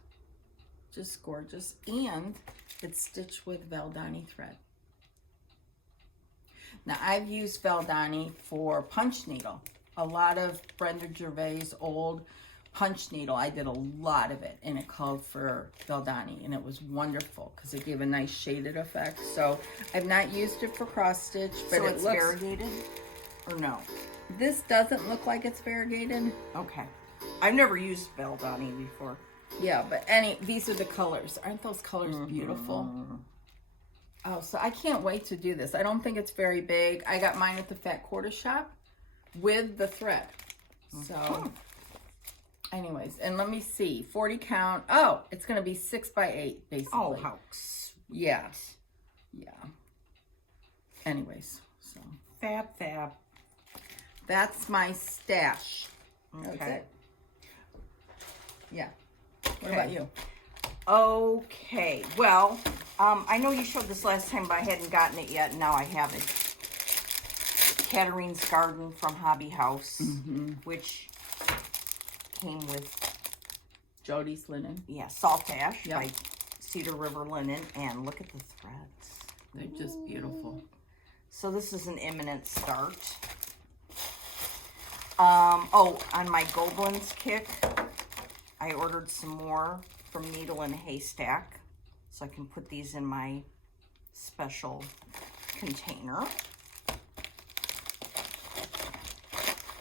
Just gorgeous. And it's stitched with Valdani thread. Now, I've used Valdani for punch needle. A lot of Brenda Gervais' old punch needle. I did a lot of it, and it called for Valdani, and it was wonderful because it gave a nice shaded effect. So I've not used it for cross stitch, but so it it's looks variegated, or no? This doesn't look like it's variegated. Okay, I've never used Valdani before. Yeah, but these are the colors. Aren't those colors beautiful? Oh, so I can't wait to do this. I don't think it's very big. I got mine at the Fat Quarter Shop with the thread. So, anyways, and let me see. 40 count. Oh, it's going to be 6 by 8, basically. Oh, how sweet. Yeah. Yeah. Anyways, so. Fab. That's my stash. Okay. That's it. Yeah. What about you? Okay. Well, I know you showed this last time, but I hadn't gotten it yet. Now I have it. Katerine's Garden from Hobby House, which came with Jody's Linen. Yeah, Salt Ash by Cedar River Linen, and look at the threads. They're just beautiful. So this is an imminent start. On my Goblins kick, I ordered some more from Needle and Haystack, so I can put these in my special container.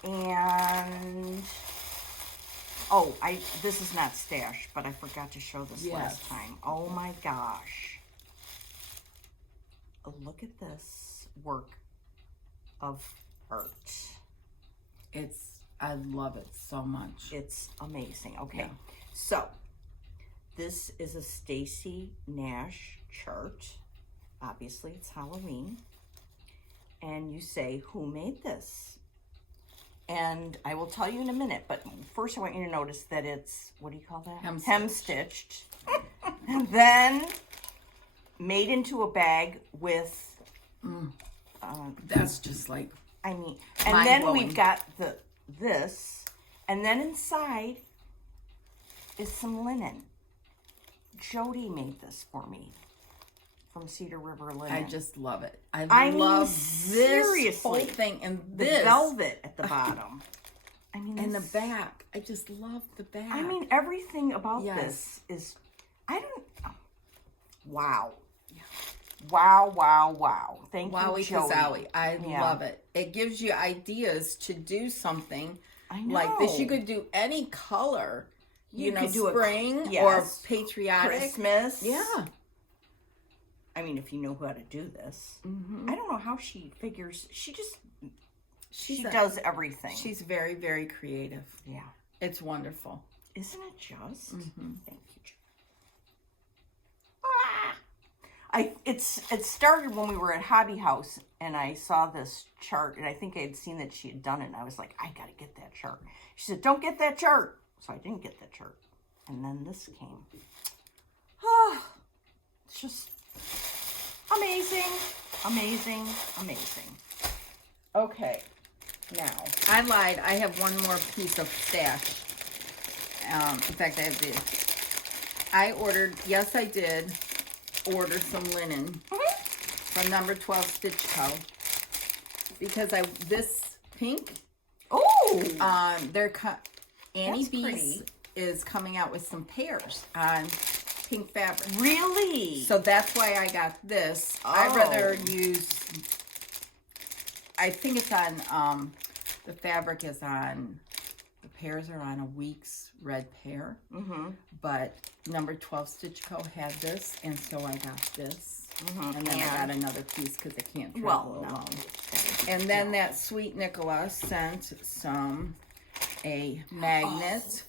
And this is not stash, but I forgot to show this last time. Oh my gosh. Look at this work of art. I love it so much. It's amazing. Okay, so this is a Stacy Nash chart. Obviously, it's Halloween. And you say, who made this? And I will tell you in a minute, but first I want you to notice that it's, what do you call that? Hem-stitched. And then made into a bag with... that's just like... and then we've got this, and then inside is some linen. Jody made this for me from Cedar River Linen. I just love it. I love this whole thing, and the velvet at the bottom. And the back. I just love the back. Everything about this is, wow. Wow, wow, wow. Thank Wowie you, Jody. Kazowie. I Yeah. love it. It gives you ideas to do something I know. like this. You could do any color. You know, could do spring or yes. patriotic. Christmas. Yeah. I mean, if you know how to do this. Mm-hmm. I don't know how she figures. She does everything. She's very, very creative. Yeah. It's wonderful. Isn't it just? Mm-hmm. Thank you. It started when we were at Hobby House, and I saw this chart, and I think I had seen that she had done it, and I was like, I gotta get that chart. She said, don't get that chart. So I didn't get that chart. And then this came. It's just amazing, amazing, amazing. Okay, now. I lied. I have one more piece of stash. In fact, I have the. I ordered, yes, I did order some linen from number 12 Stitch Co. Because this pink, Annie B's pretty. is coming out with some pairs on pink fabric. Really? So that's why I got this. I'd rather use, I think it's on, the fabric is on, the pairs are on a week's red pear. But number 12 Stitch Co. had this, and so I got this. And then I got another piece because I can't travel alone. And then that sweet Nicola sent a magnet.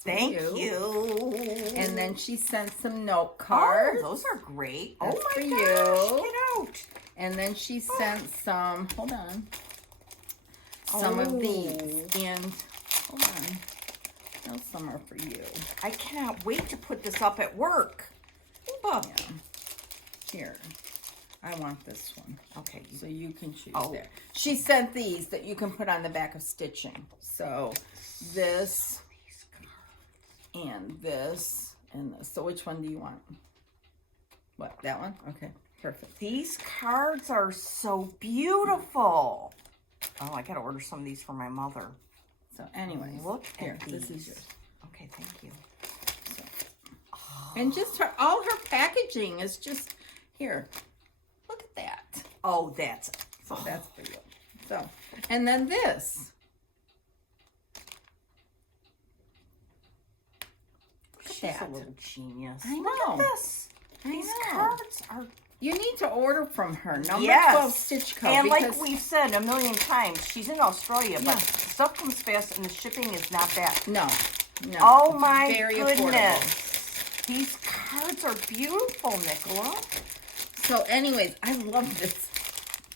Thank you. And then she sent some note cards. Oh, those are great. That's oh my for gosh, you. get out. And then she sent some, hold on, some of these. And, hold on, now some are for you. I cannot wait to put this up at work. Yeah. Here, I want this one. Okay. So you can choose there. She sent these that you can put on the back of stitching. So this and this and this. So which one do you want? What, that one? Okay, perfect. These cards are so beautiful. Oh, I gotta order some of these for my mother. So anyways, Look here, at these. this is yours. Okay, thank you. So, and just all her packaging is just, here, look at that. Oh, that's for you. So, and then this. She's a little genius. I know. Look at this. These cards are. You need to order from her. Number 12 Stitch Co. And like we've said a million times, she's in Australia, but stuff comes fast and the shipping is not bad. No. Oh my very goodness. Affordable. These cards are beautiful, Nicola. So anyways, I love this.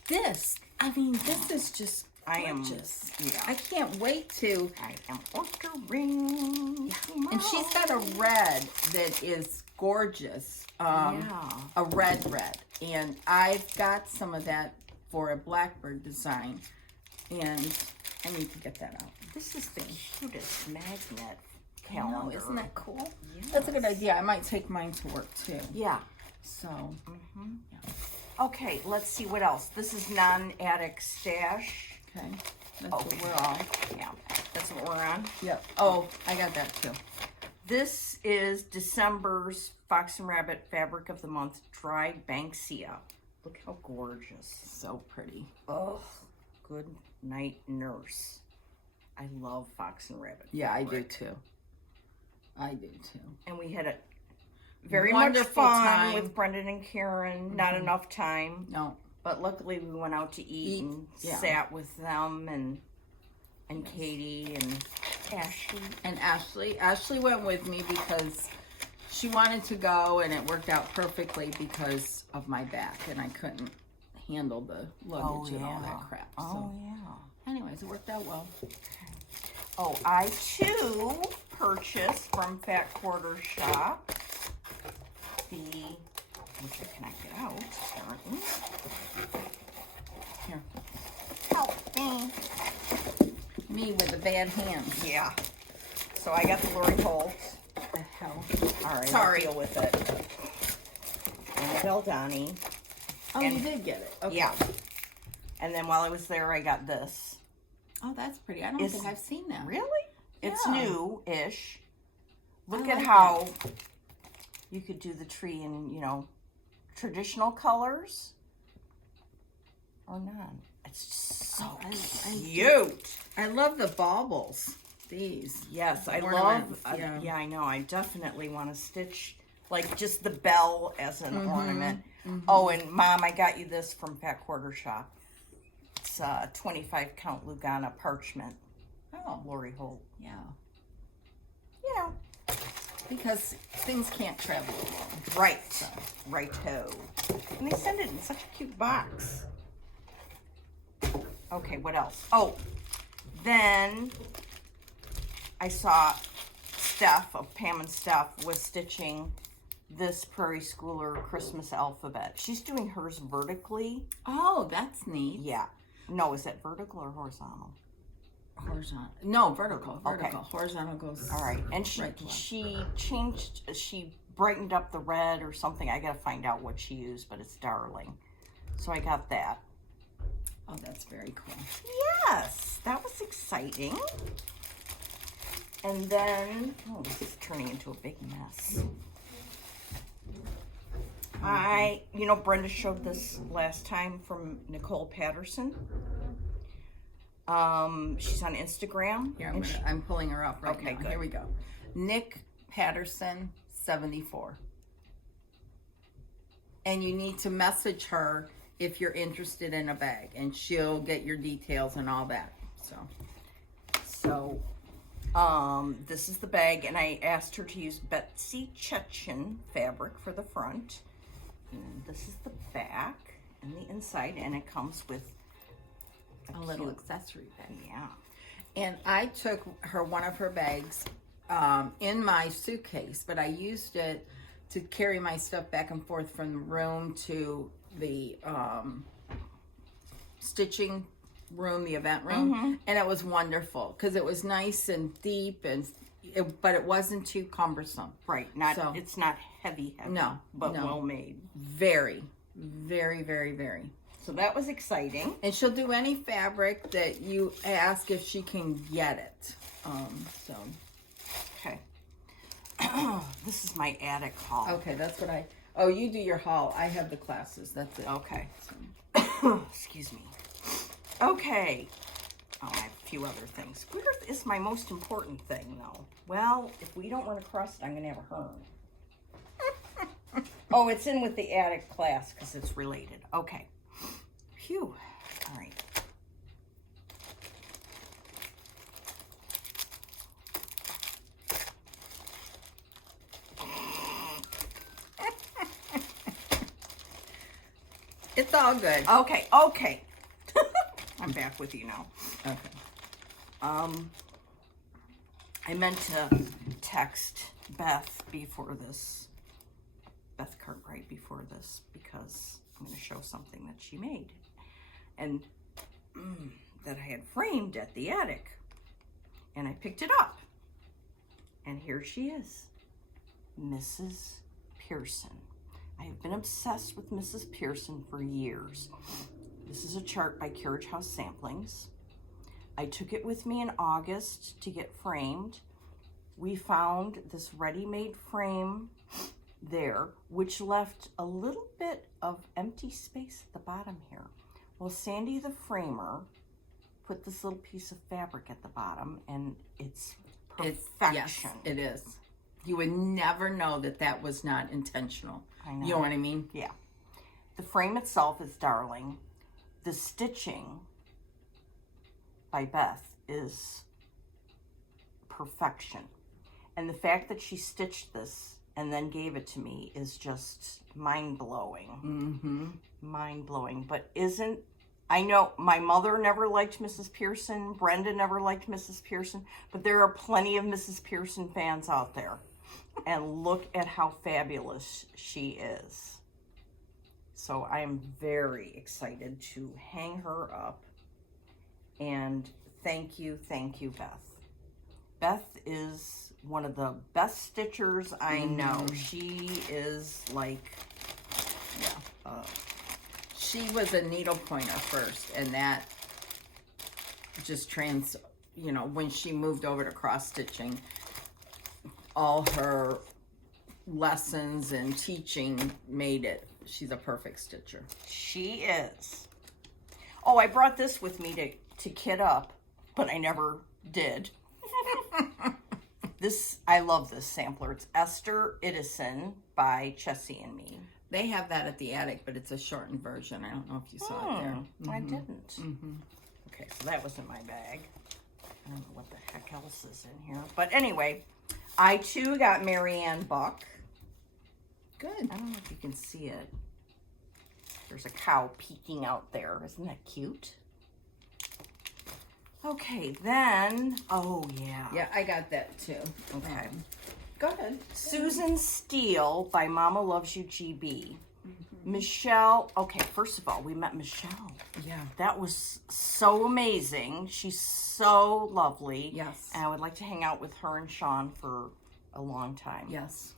This is just gorgeous. I can't wait to. I am ordering. And she's got a red that is gorgeous. A red. And I've got some of that for a blackbird design. And I need to get that out. This is the cutest magnet calendar. Isn't that cool? Yes. That's a good idea. I might take mine to work too. Yeah. So. Okay, let's see what else. This is non-attic stash. Okay. That's what we're on. Yeah, that's what we're on. Yep. Oh, I got that too. This is December's Fox and Rabbit Fabric of the Month Dried Banksia. Look how gorgeous. So pretty. Oh, good night, nurse. I love Fox and Rabbit. Yeah, fabric. I do too. And we had a very wonderful much fun time with Brenda and Karen. Not enough time. No. But luckily we went out to eat and sat with them and Katie and Ashley. And Ashley went with me because she wanted to go, and it worked out perfectly because of my back, and I couldn't handle the luggage and all that crap. Anyways, it worked out well. Oh, I too purchased from Fat Quarter Shop which I cannot get out, apparently. Here. Help me. Me with the bad hands. Yeah. So I got the Lori Holt. The hell. All right, Sorry. I'll deal with it. And the Beldani. Oh, you did get it. Okay. Yeah. And then while I was there, I got this. Oh, that's pretty. I don't think I've seen that. Really? Yeah. It's new-ish. Look I at like how You could do the tree in, you know, traditional colors or none. It's just so cute. I love the baubles. These. Yes, I Ornaments, love, yeah. yeah, I know. I definitely want to stitch, like, just the bell as an ornament. Oh, and Mom, I got you this from Fat Quarter Shop. It's 25 count Lugana parchment. Oh, Lori Holt. yeah. You know. Because things can't travel alone. Right. Righto. And they send it in such a cute box. Okay, what else? Oh, then I saw Pam and Steph was stitching this Prairie Schooler Christmas alphabet. She's doing hers vertically. Oh, that's neat. Yeah. No, is that vertical or horizontal? Horizontal. No, vertical. Okay. Horizontal goes. All right. And right she brightened up the red or something. I got to find out what she used, but it's darling. So I got that. Oh, that's very cool. Yes, that was exciting. And then, oh, this is turning into a big mess. You know, Brenda showed this last time from Nicole Patterson. She's on Instagram. Here, I'm pulling her up right now. Good. Here we go. Nick Patterson, 74. And you need to message her if you're interested in a bag, and she'll get your details and all that. So, this is the bag, and I asked her to use Betsy Chechen fabric for the front. And this is the back and the inside, and it comes with a little accessory bag. Yeah. And I took one of her bags in my suitcase, but I used it to carry my stuff back and forth from the room to the stitching room, the event room, and it was wonderful because it was nice and deep, but it wasn't too cumbersome. Right. It's not heavy. No, but well made. Very, very, very, very. So that was exciting. And she'll do any fabric that you ask if she can get it. Okay. This is my attic haul. Okay, that's what oh, you do your haul. I have the classes. That's it. Okay. Excuse me. Okay. Oh, I have a few other things. Where is my most important thing, though? Well, if we don't run across it, I'm going to have a herm. Oh, it's in with the attic class because it's related. Okay. Phew. All right. It's all good. Okay. I'm back with you now. Okay. I meant to text Beth Cartwright before this, because I'm going to show something that she made and that I had framed at the attic, and I picked it up, and here she is, Mrs. Pearson. I have been obsessed with Mrs. Pearson for years. This is a chart by Carriage House Samplings. I took it with me in August to get framed. We found this ready-made frame there, which left a little bit of empty space at the bottom here. Well, Sandy the framer put this little piece of fabric at the bottom, and it's perfection. Yes, it is. You would never know that was not intentional. I know. You know what I mean? Yeah. The frame itself is darling. The stitching by Beth is perfection. And the fact that she stitched this and then gave it to me is just mind-blowing. Mm-hmm. Mind-blowing. But I know my mother never liked Mrs. Pearson. Brenda never liked Mrs. Pearson. But there are plenty of Mrs. Pearson fans out there. And look at how fabulous she is. So I am very excited to hang her up. And thank you, Beth. Beth is one of the best stitchers I know. She is like, she was a needle pointer first, and that just when she moved over to cross stitching, all her lessons and teaching made it. She's a perfect stitcher. She is. Oh, I brought this with me to kit up, but I never did. I love this sampler. It's Esther Edison by Chessie and Me. They have that at the attic, but it's a shortened version. I don't know if you saw it there. I didn't. Okay, so that was in my bag. I don't know what the heck else is in here. But anyway, I too got Marianne Buck. Good. I don't know if you can see it. There's a cow peeking out there. Isn't that cute? Okay, then, oh yeah. Yeah, I got that too. Okay. Go ahead. Susan Steele by Mama Loves You GB. Michelle, okay, first of all, we met Michelle. Yeah. That was so amazing. She's so lovely. Yes. And I would like to hang out with her and Sean for a long time. Yes.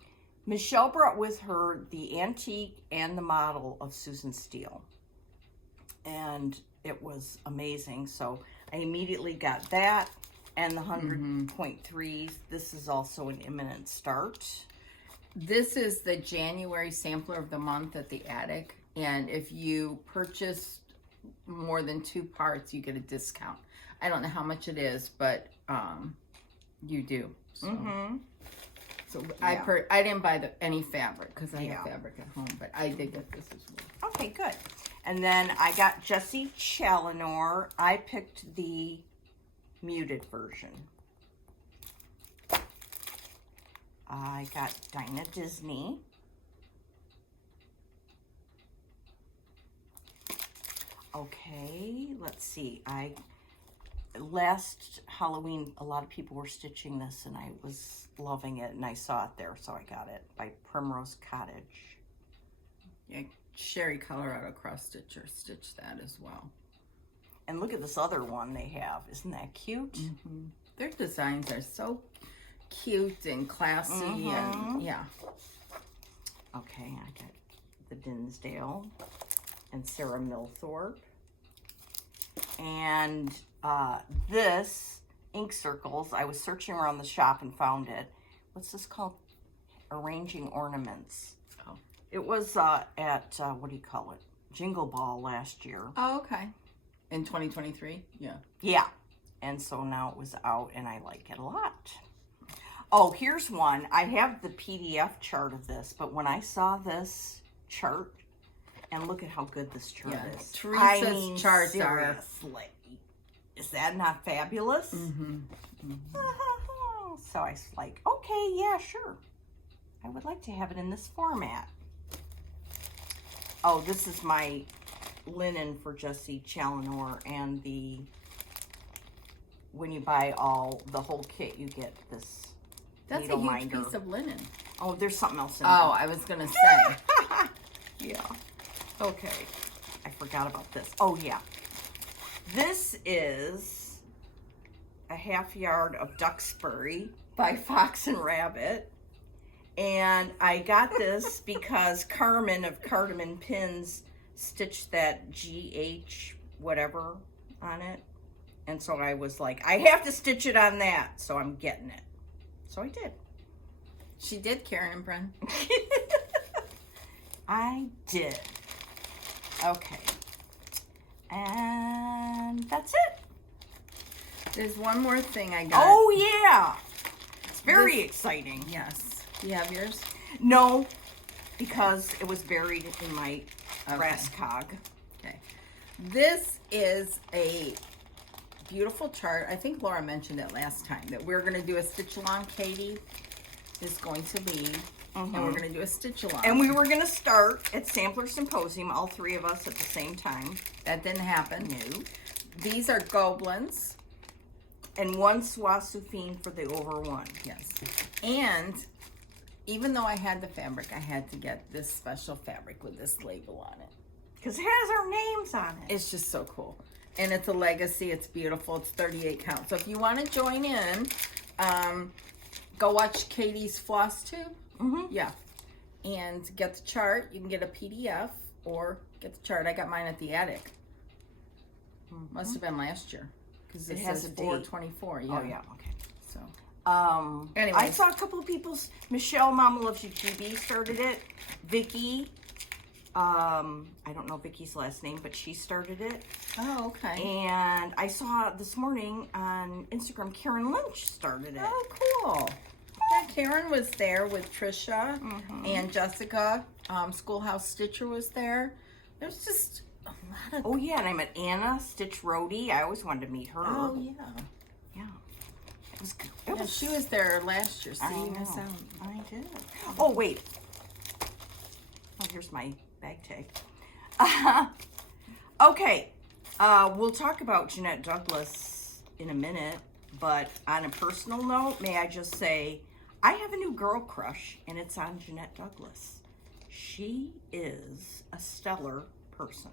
Michelle brought with her the antique and the model of Susan Steele. And it was amazing. So I immediately got that and the 100.3s. This is also an imminent start. This is the January sampler of the month at the attic. And if you purchase more than 2 parts, you get a discount. I don't know how much it is, but you do. So, so Yeah. I didn't buy any fabric because I have fabric at home, but I did get this as well. Okay, good. And then I got Jessie Challenor. I picked the muted version. I got Dinah Disney. Okay, let's see. Last Halloween, a lot of people were stitching this, and I was loving it, and I saw it there, so I got it by Primrose Cottage. Yeah, Sherry Colorado cross stitcher stitched that as well. And look at this other one they have. Isn't that cute? Their designs are so cute and classy, and yeah. Okay, I got the Dinsdale and Sarah Millthorpe. And this ink circles, I was searching around the shop and found it. What's this called? Arranging Ornaments. Oh. It was at, what do you call it? Jingle Ball last year. Oh, okay. In 2023? Yeah. Yeah. And so now it was out, and I like it a lot. Oh, here's one. I have the PDF chart of this, but when I saw this chart, and look at how good this chart is. Teresa's charts seriously. Is that not fabulous? So I was like, okay, yeah, sure. I would like to have it in this format. Oh, this is my linen for Jessie Challenor, and when you buy the whole kit, you get this That's needle a huge minder. piece of linen. Oh, there's something else in Oh, I was going to say. Yeah. Okay. I forgot about this. Oh, yeah. This is a half yard of Duxbury by Fox and Rabbit. And I got this because Carmen of Cardamom Pins stitched that GH whatever on it. And so I was like, I have to stitch it on that. So I'm getting it. So I did. She did, Karen and Brenda. I did. Okay. And that's it. There's one more thing I got. Oh, yeah. It's very exciting. Yes. Do you have yours? No, because it was buried in my brass cog. Okay. This is a beautiful chart. I think Laura mentioned it last time, that we're going to do a stitch along. Katie is going to lead, and we're going to do a stitch along. And we were going to start at Sampler Symposium, all 3 of us at the same time. That didn't happen. No. These are goblins. And 1 Soie Souffine for the over 1. Yes. And even though I had the fabric, I had to get this special fabric with this label on it. Because it has our names on it. It's just so cool. And it's a legacy. It's beautiful. It's 38 count. So if you want to join in, go watch Katie's floss tube. Yeah. And get the chart. You can get a PDF or get the chart. I got mine at the attic. Must have been last year. Because it has a 4/24. Yeah. Oh, yeah. Okay. So Anyways. I saw a couple of people's. Michelle, Mama Loves You GB started it. Vicky, I don't know Vicky's last name, but she started it. Oh, okay. And I saw this morning on Instagram, Karen Lynch started it. Oh, cool. Yeah, Karen was there with Trisha and Jessica. Schoolhouse Stitcher was there. There's just a lot of... Oh, yeah, and I met Anna Stitch Rohde. I always wanted to meet her. Oh, yeah. Yeah. It was good. Yeah, she was there last year, so I you know. missed out. I did. Oh, wait. Oh, here's my bag tag. Okay. We'll talk about Jeanette Douglas in a minute, but on a personal note, may I just say, I have a new girl crush, and it's on Jeanette Douglas. She is a stellar person.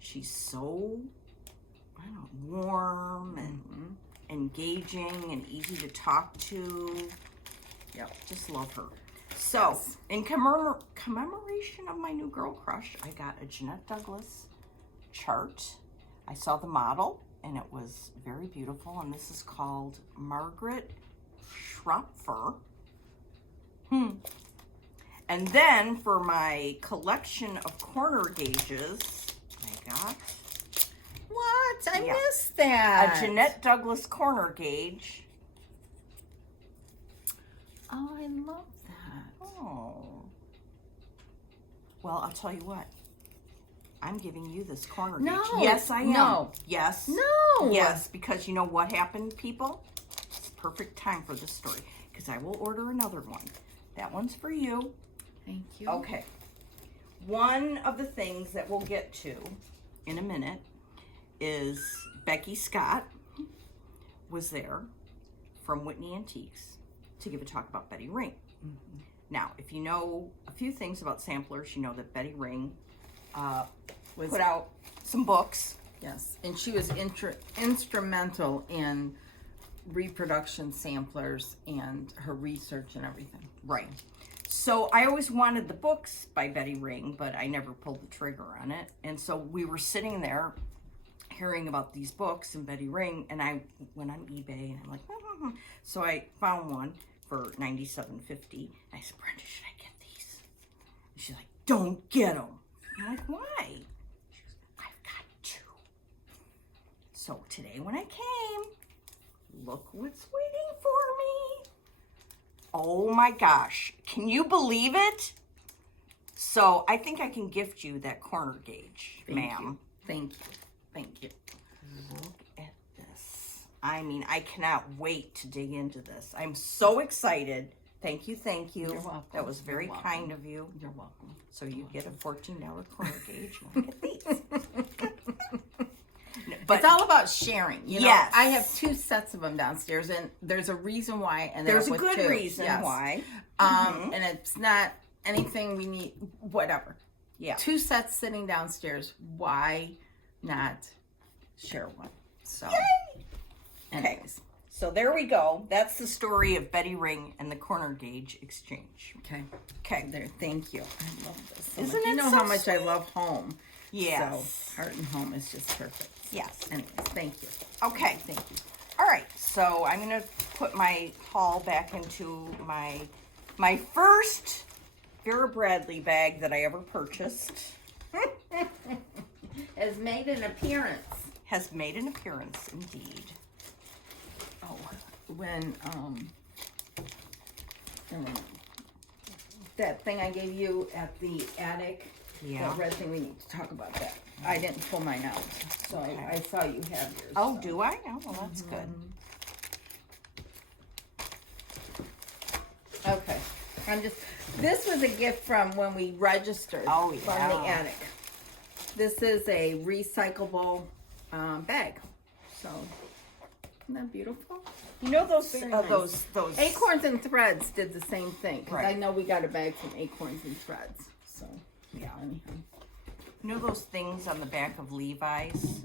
She's so, I don't know, warm and engaging and easy to talk to. Yep, just love her. So, in commemoration of my new girl crush, I got a Jeanette Douglas chart. I saw the model, and it was very beautiful, and this is called Margaret Schropfer. And then, for my collection of corner gauges, I got... What? I missed that. a Jeanette Douglas corner gauge. Oh, I love that. Oh. Well, I'll tell you what. I'm giving you this corner No. gauge. Yes, I am. No. Yes. No. Yes, because you know what happened, people? It's the perfect time for this story, because I will order another one. That one's for you. Thank you. Okay. One of the things that we'll get to in a minute is Becky Scott was there from Whitney Antiques to give a talk about Betty Ring. Now, if you know a few things about samplers, you know that Betty Ring put out some books. Yes, and she was instrumental in reproduction samplers and her research and everything. Right. So I always wanted the books by Betty Ring, but I never pulled the trigger on it. And so we were sitting there hearing about these books and Betty Ring, and I went on eBay and I'm like, so I found one for $97.50. I said, Brenda, should I get these? And she's like, don't get them. I'm like, why? She goes, I've got two. So today when I came, look what's waiting for me. Oh my gosh. Can you believe it? So I think I can gift you that corner gauge, ma'am. Thank you. Thank you. Look at this. I mean, I cannot wait to dig into this. I'm so excited. Thank you, thank you. You're welcome. That was very kind of you. You're welcome. So you get a $14 corner gauge. Look at these. But it's all about sharing. You know, yes. I have 2 sets of them downstairs, and there's a reason why. And there's a good reason why. And it's not anything we need, whatever. Yeah. 2 sets sitting downstairs. Why not share one? So, yay! Anyways. Okay. So there we go. That's the story of Betty Ring and the corner gauge exchange. Okay. Okay. There. Thank you. I love this. So Isn't much. it You know so how much sweet? I love home. Yes. So Heart and Home is just perfect. Yes. Anyways, thank you. Okay. Thank you. All right. So I'm going to put my haul back into my first Vera Bradley bag that I ever purchased. Has made an appearance. Has made an appearance, indeed. Oh, when that thing I gave you at the attic, that red thing, we need to talk about that. I didn't pull mine out, so I saw you have yours. Oh, so. do I? Oh, well, that's good. Okay. This was a gift from when we registered from the attic. This is a recyclable bag. So, isn't that beautiful? You know those Nice. those Acorns and Threads did the same thing. Because Right. I know we got a bag from Acorns and Threads. So, yeah. Anyhow. you know those things on the back of Levi's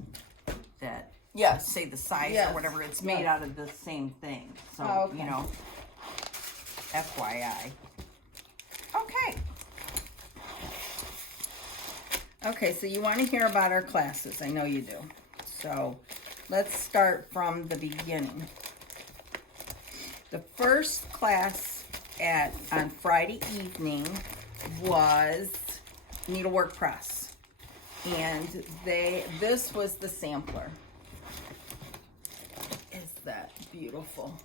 that Yes. say the size Yes. or whatever? It's made Yes. out of the same thing. So Oh, okay. you know, FYI. Okay. Okay, so you want to hear about our classes. I know you do. So let's start from the beginning. The first class on Friday evening was Needlework Press. And this was the sampler. Is that beautiful?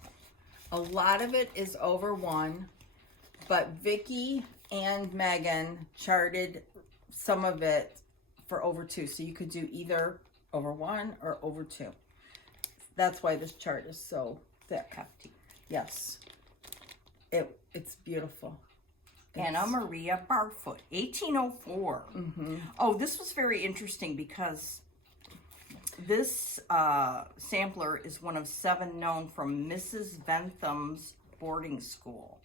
A lot of it is over 1, but Vicki and Megan charted some of it for over 2. So you could do either over 1 or over 2. That's why this chart is so thick. Hefty. Yes. It's beautiful. Anna Maria Barfoot, 1804. Oh, this was very interesting because this sampler is one of 7 known from Mrs. Bentham's boarding school,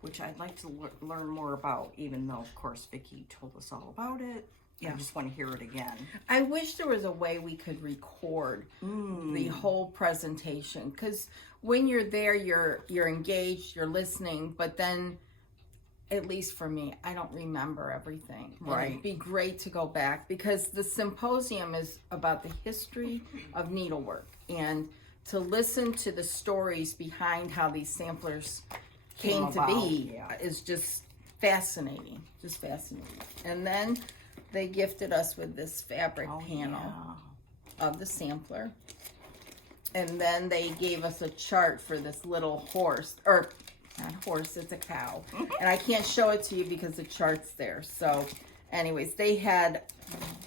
which I'd like to learn more about, even though, of course, Vicki told us all about it. Yeah. I just want to hear it again. I wish there was a way we could record the whole presentation, because when you're there, you're engaged, you're listening, but then, at least for me, I don't remember everything. Right. And it'd be great to go back, because the symposium is about the history of needlework, and to listen to the stories behind how these samplers came to be is just fascinating. Just fascinating. And then they gifted us with this fabric panel of the sampler. And then they gave us a chart for this little horse, or not horse, it's a cow. And I can't show it to you because the chart's there. So anyways, they had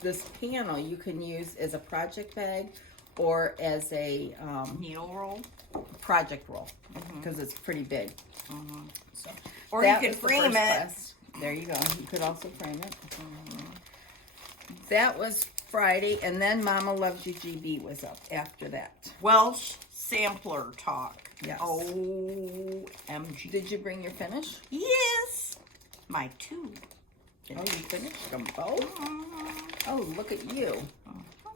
this panel you can use as a project bag or as a needle roll, project roll, because it's pretty big. So or you could frame it. Class. There you go. You could also frame it. That was Friday, and then Mama Loves You GB was up after that. Welsh sampler talk. Yes. OMG. Did you bring your finish? Yes. My 2. Oh, you finished them both? Oh, look at you.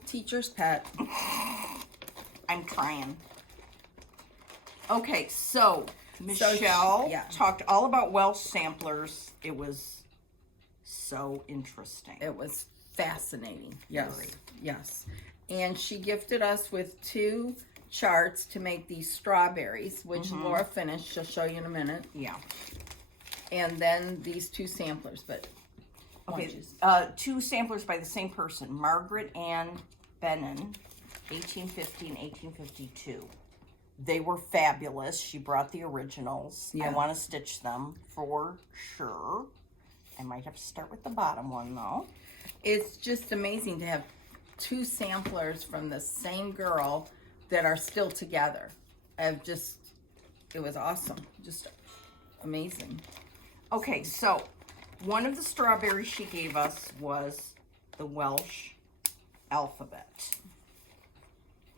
Teacher's pet. I'm trying. Okay, so Michelle talked all about Welsh samplers. It was so interesting. It was fascinating. Yes. Yes. And she gifted us with 2 charts to make these strawberries, which Laura finished. She'll show you in a minute. Yeah. And then these 2 samplers, but okay, 2 samplers by the same person, Margaret Ann Bennon, 1850 and 1852. They were fabulous. She brought the originals. Yeah. I want to stitch them for sure. I might have to start with the bottom one though. It's just amazing to have 2 samplers from the same girl that are still together. It was awesome. Just amazing. Okay, so one of the strawberries she gave us was the Welsh alphabet.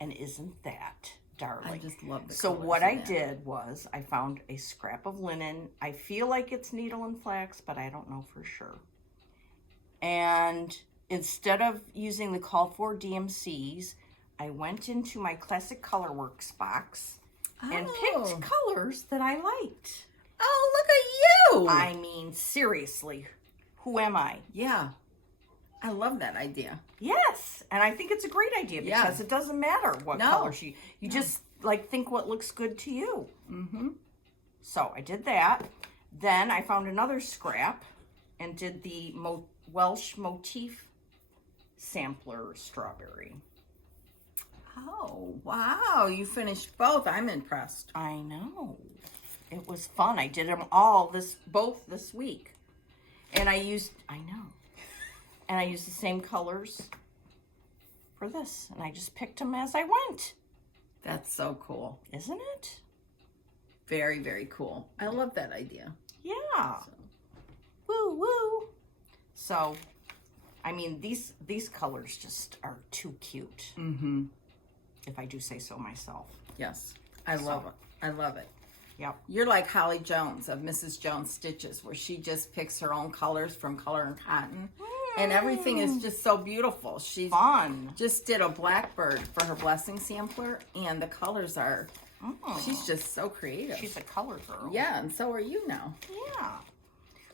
And isn't that darling? I just love the So colors what in I that. did was I found a scrap of linen. I feel like it's needle and flax, but I don't know for sure. And instead of using the call for DMCs, I went into my Classic Colorworks box and picked colors that I liked. Oh, look at you! I mean, seriously, who am I? Yeah. I love that idea. Yes, and I think it's a great idea because it doesn't matter what color you just like think what looks good to you. So I did that. Then I found another scrap and did the Welsh motif sampler strawberry. Oh, wow. You finished both. I'm impressed. I know. It was fun. I did them all both this week. And I used the same colors for this. And I just picked them as I went. That's so cool. Isn't it? Very, very cool. I love that idea. Yeah. Woo, woo. So, I mean, these colors just are too cute. If I do say so myself. Yes. I love it. I love it. Yep. You're like Holly Jones of Mrs. Jones Stitches, where she just picks her own colors from Color and Cotton. And everything is just so beautiful. She's fun. Just did a blackbird for her blessing sampler, and the colors are, she's just so creative. She's a color girl. Yeah, and so are you now. Yeah.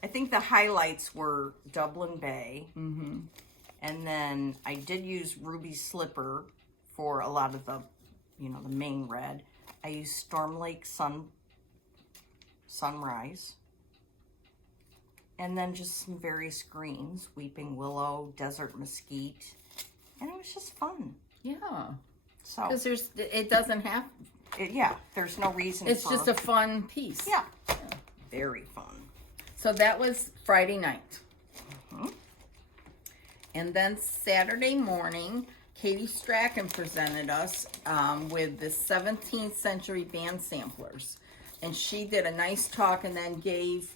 I think the highlights were Dublin Bay. And then I did use Ruby Slipper for a lot of the, the main red. I used Storm Lake Sun sunrise. And then just some various greens, weeping willow, desert mesquite. And it was just fun. Yeah. So, because it doesn't have, there's no reason it's just a fun piece. Yeah. Very fun. So that was Friday night. And then Saturday morning, Katie Strachan presented us with the 17th century band samplers. And she did a nice talk and then gave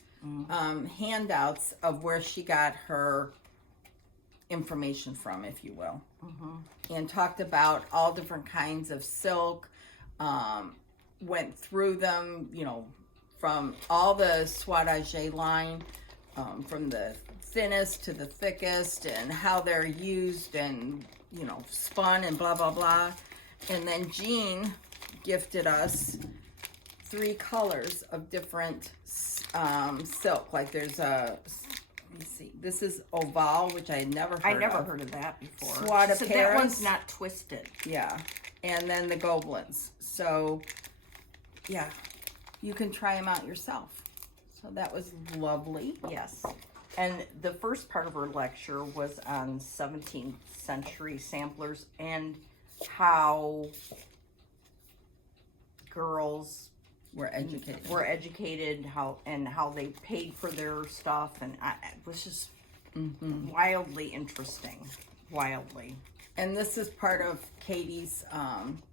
handouts of where she got her information from, if you will. And talked about all different kinds of silk, went through them, you know, from all the soie line, from the thinnest to the thickest, and how they're used and, you know, spun and blah, blah, blah. And then Jean gifted us 3 colors of different silk. Like there's a, let me see, this is Oval, which I had never heard of. I never heard of that before. Soie de So Paris. that one's not twisted. Yeah. And then the Gobelins. So, yeah, you can try them out yourself. So that was lovely. Yes. And the first part of her lecture was on 17th century samplers and how girls We're educated. were educated, how they paid for their stuff, and it was just wildly interesting. Wildly. And this is part of Katie's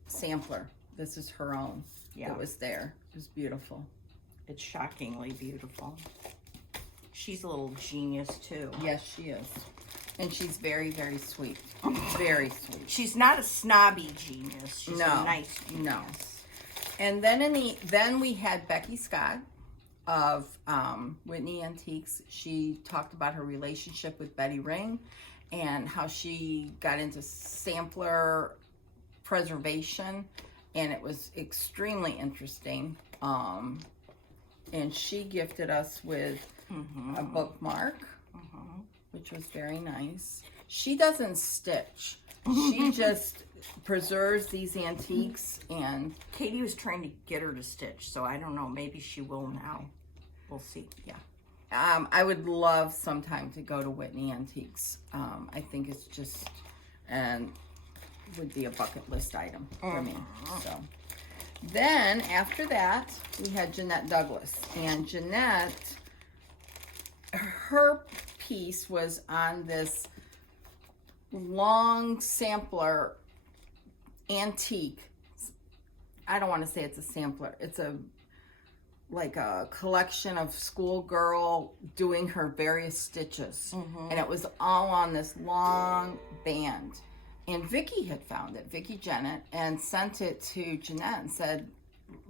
sampler. This is her own. Yeah. It was there. It was beautiful. It's shockingly beautiful. She's a little genius too. Yes, she is. And she's very, very sweet. Very sweet. She's not a snobby genius. She's No. a nice genius. No. And then we had Becky Scott of Whitney Antiques. She talked about her relationship with Betty Ring and how she got into sampler preservation, and it was extremely interesting. And she gifted us with a bookmark, which was very nice. She doesn't stitch. She just preserves these antiques, and Katie was trying to get her to stitch, so I don't know. Maybe she will now. We'll see. Yeah. I would love sometime to go to Whitney Antiques. I think it's just, and would be a bucket list item for me. So then after that, we had Jeanette Douglas, and Jeanette, her piece was on this long sampler antique. I don't want to say it's a sampler. It's like a collection of schoolgirl doing her various stitches. And it was all on this long band. And Vicki had found it, Vicki Jennett, and sent it to Jeanette and said,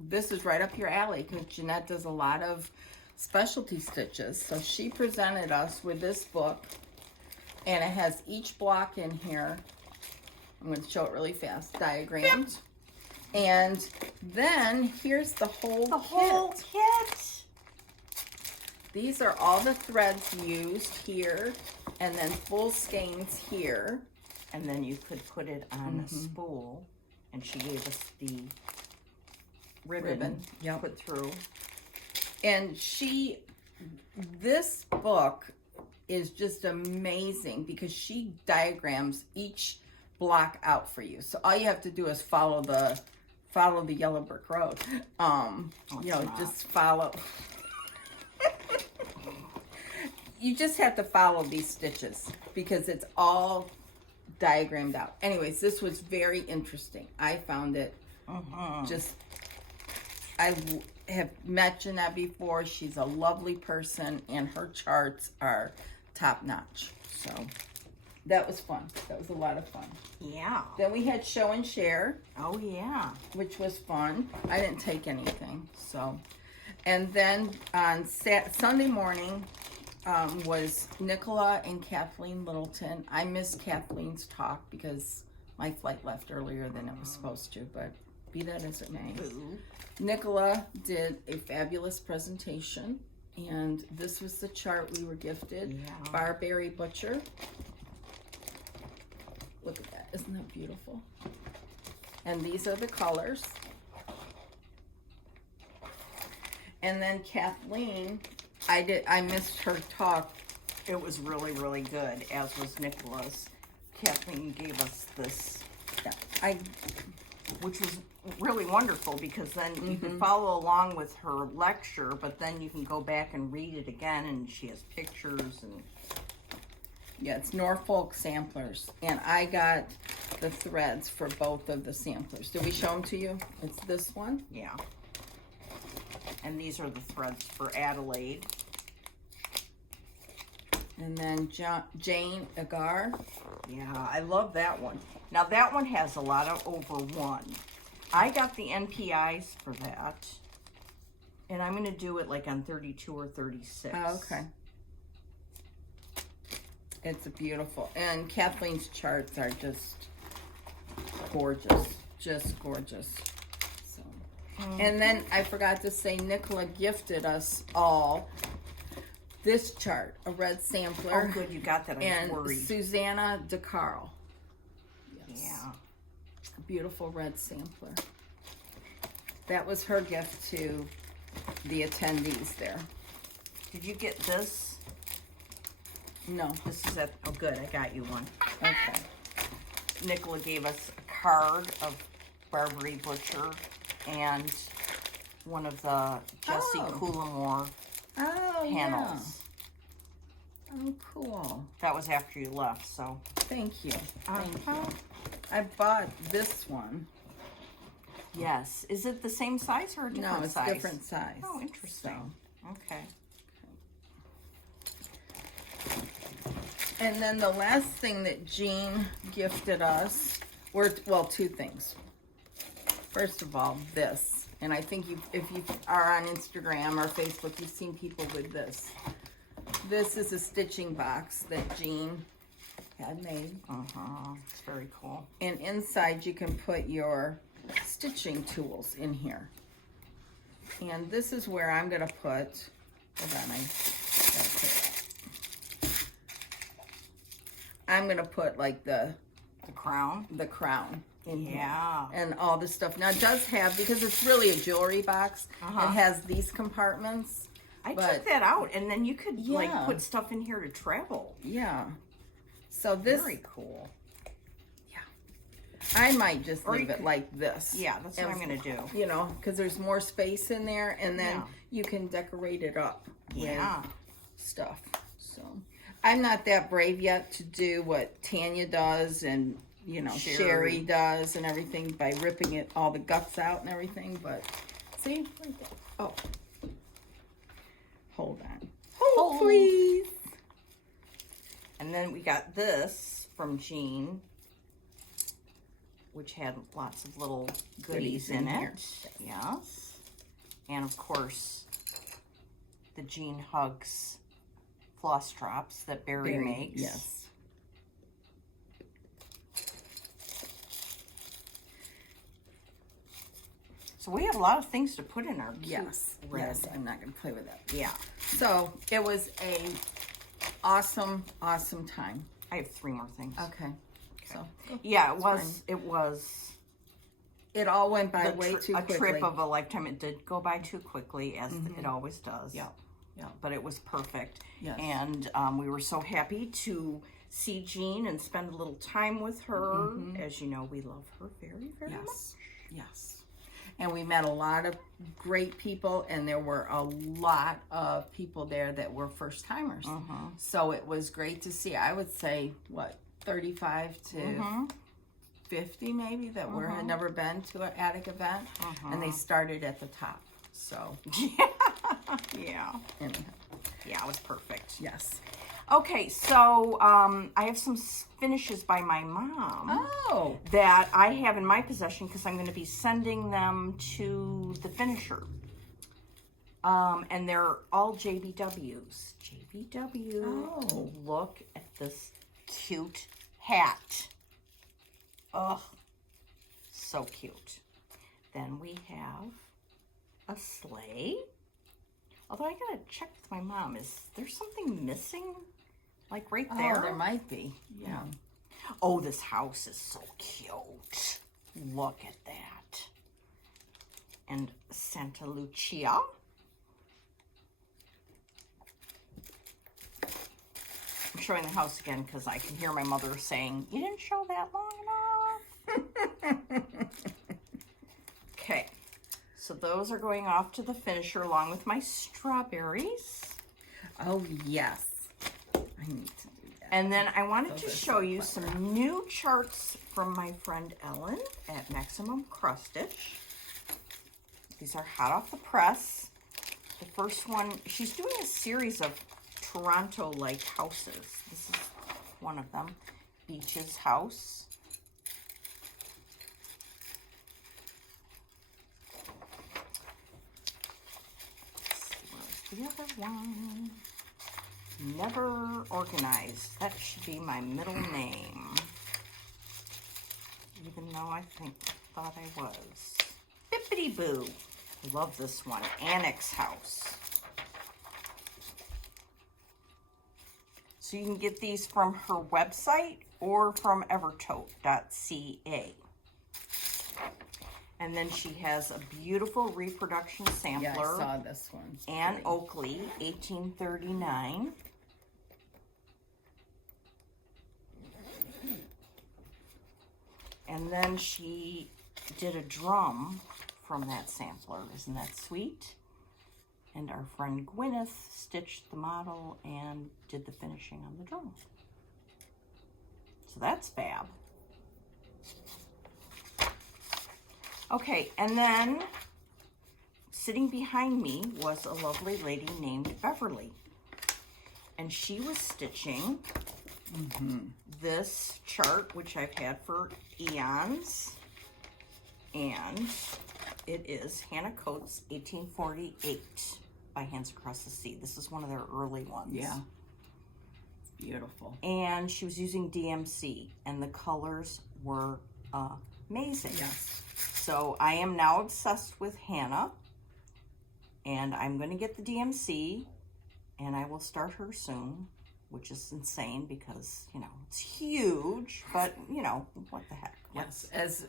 this is right up your alley, because Jeanette does a lot of specialty stitches. So she presented us with this book, and it has each block in here. I'm going to show it really fast, diagrammed. And then here's the whole kit. These are all the threads used here, and then full skeins here. And then you could put it on a spool, and she gave us the ribbon. Yep. Put through. And this book is just amazing because she diagrams each block out for you. So all you have to do is follow the yellow brick road. Just follow. You just have to follow these stitches because it's all diagrammed out. Anyways, this was very interesting. I found it I have met Jeanette before. She's a lovely person, and her charts are top notch. So that was fun. That was a lot of fun. Yeah. Then we had show and share. Oh, yeah. Which was fun. I didn't take anything. So, and then on Sunday morning was Nicola and Kathleen Littleton. I missed Kathleen's talk because my flight left earlier than it was supposed to, but be that as it may. Boo. Nicola did a fabulous presentation, and this was the chart we were gifted. Yeah. Barberry Butcher. Look at that. Isn't that beautiful? And these are the colors. And then Kathleen, I missed her talk. It was really, really good, as was Nicola's. Kathleen gave us this, which was really wonderful, because then you can follow along with her lecture, but then you can go back and read it again, and she has pictures. And yeah, it's Norfolk samplers, and I got the threads for both of the samplers. Did we show them to you? It's this one. Yeah. And these are the threads for Adelaide. And then Jane Agar. Yeah, I love that one. Now that one has a lot of over one. I got the NPIs for that. And I'm going to do it like on 32 or 36. Oh, okay. It's beautiful. And Kathleen's charts are just gorgeous. Just gorgeous. So. And then I forgot to say, Nicola gifted us all this chart, a red sampler. Oh, good, you got that. I and was worried. Susanna DeCarl. Yes. Yeah. A beautiful red sampler. That was her gift to the attendees there. Did you get this? No. This is oh good, I got you one. Okay. Nicola gave us a card of Barbary Butcher and one of the Jessie Coulamore panels. Yeah. Oh, cool. That was after you left, so. Thank you. Thank you. I bought this one. Yes. Is it the same size or a different size? No, it's different size. Oh, interesting. So. Okay. And then the last thing that Jean gifted us were, well, two things. First of all, this. And I think if you are on Instagram or Facebook, you've seen people with this. This is a stitching box that Jean had made. It's very cool. And inside you can put your stitching tools in here. And this is where I'm going to put, hold on, I'm going to put like the crown in here. Yeah. And all this stuff. Now it does have, because it's really a jewelry box, it has these compartments. I took that out, and then you could like Yeah. put stuff in here to travel. Yeah. So this, Very cool. I might just Or leave you it like this. Yeah, that's what I'm going to do. You know, because there's more space in there, and then Yeah. you can decorate it up Yeah. with stuff. So I'm not that brave yet to do what Tanya does and, you know, Sherry does and everything by ripping it, all the guts out and everything, but see? Right there. Oh. Hold on. Hold, please. And then we got this from Jean, which had lots of little goodies in here. it. Yes. And of course, the Jean Hugs floss drops that Barry makes. Yes. So we have a lot of things to put in our cute Yes. red. Yes, I'm not going to play with that. Yeah. So it was a awesome time. I have 3 more things. Okay. So Yeah, fine. it was it all went by way too a quickly. trip of a lifetime. It did go by too quickly, as it always does. Yeah. But it was perfect. Yes. And we were so happy to see Jean and spend a little time with her. As you know, we love her very, very much. Yes. And we met a lot of great people, and there were a lot of people there that were first timers. So it was great to see. I would say, 35 to 50 maybe that had never been to an attic event, and they started at the top. So Yeah. anyhow, Yeah, it was perfect. yes. Okay, so I have some finishes by my mom. Oh, That I have in my possession because I'm going to be sending them to the finisher. And they're all JBWs. JBW. Oh. Look at this cute hat. Oh, so cute. Then we have a sleigh. Although I gotta check with my mom. Is there something missing? Like right there? oh, there might be. Yeah. Oh, this house is so cute. Look at that. And Santa Lucia. I'm showing the house again because I can hear my mother saying, you didn't show that long enough. Okay, so those are going off to the finisher along with my strawberries. Oh, yes. I need to do that. And then I wanted to Those are show so you clever. some new charts from my friend Ellen at Maximum Cross Stitch. These are hot off the press. The first one, she's doing a series of Toronto-like houses. This is one of them, Beach's house. Let's see, where's the other one? Never Organized. That should be my middle name. Even though I thought I was. Bippity Boo. I love this one. Annex House. So you can get these from her website or from evertote.ca. And then she has a beautiful reproduction sampler. Yeah, I saw this one. Anne Oakley, 1839. And then she did a drum from that sampler. Isn't that sweet? And our friend Gwyneth stitched the model and did the finishing on the drum. So that's fab. Okay, and then sitting behind me was a lovely lady named Beverly. And she was stitching this chart, which I've had for eons. And it is Hannah Coates' 1848 by Hands Across the Sea. This is one of their early ones. Yeah. It's beautiful. And she was using DMC, and the colors were amazing. Yes. So I am now obsessed with Hannah, and I'm going to get the DMC, and I will start her soon, which is insane because, you know, it's huge, but, you know, what the heck. Yes. As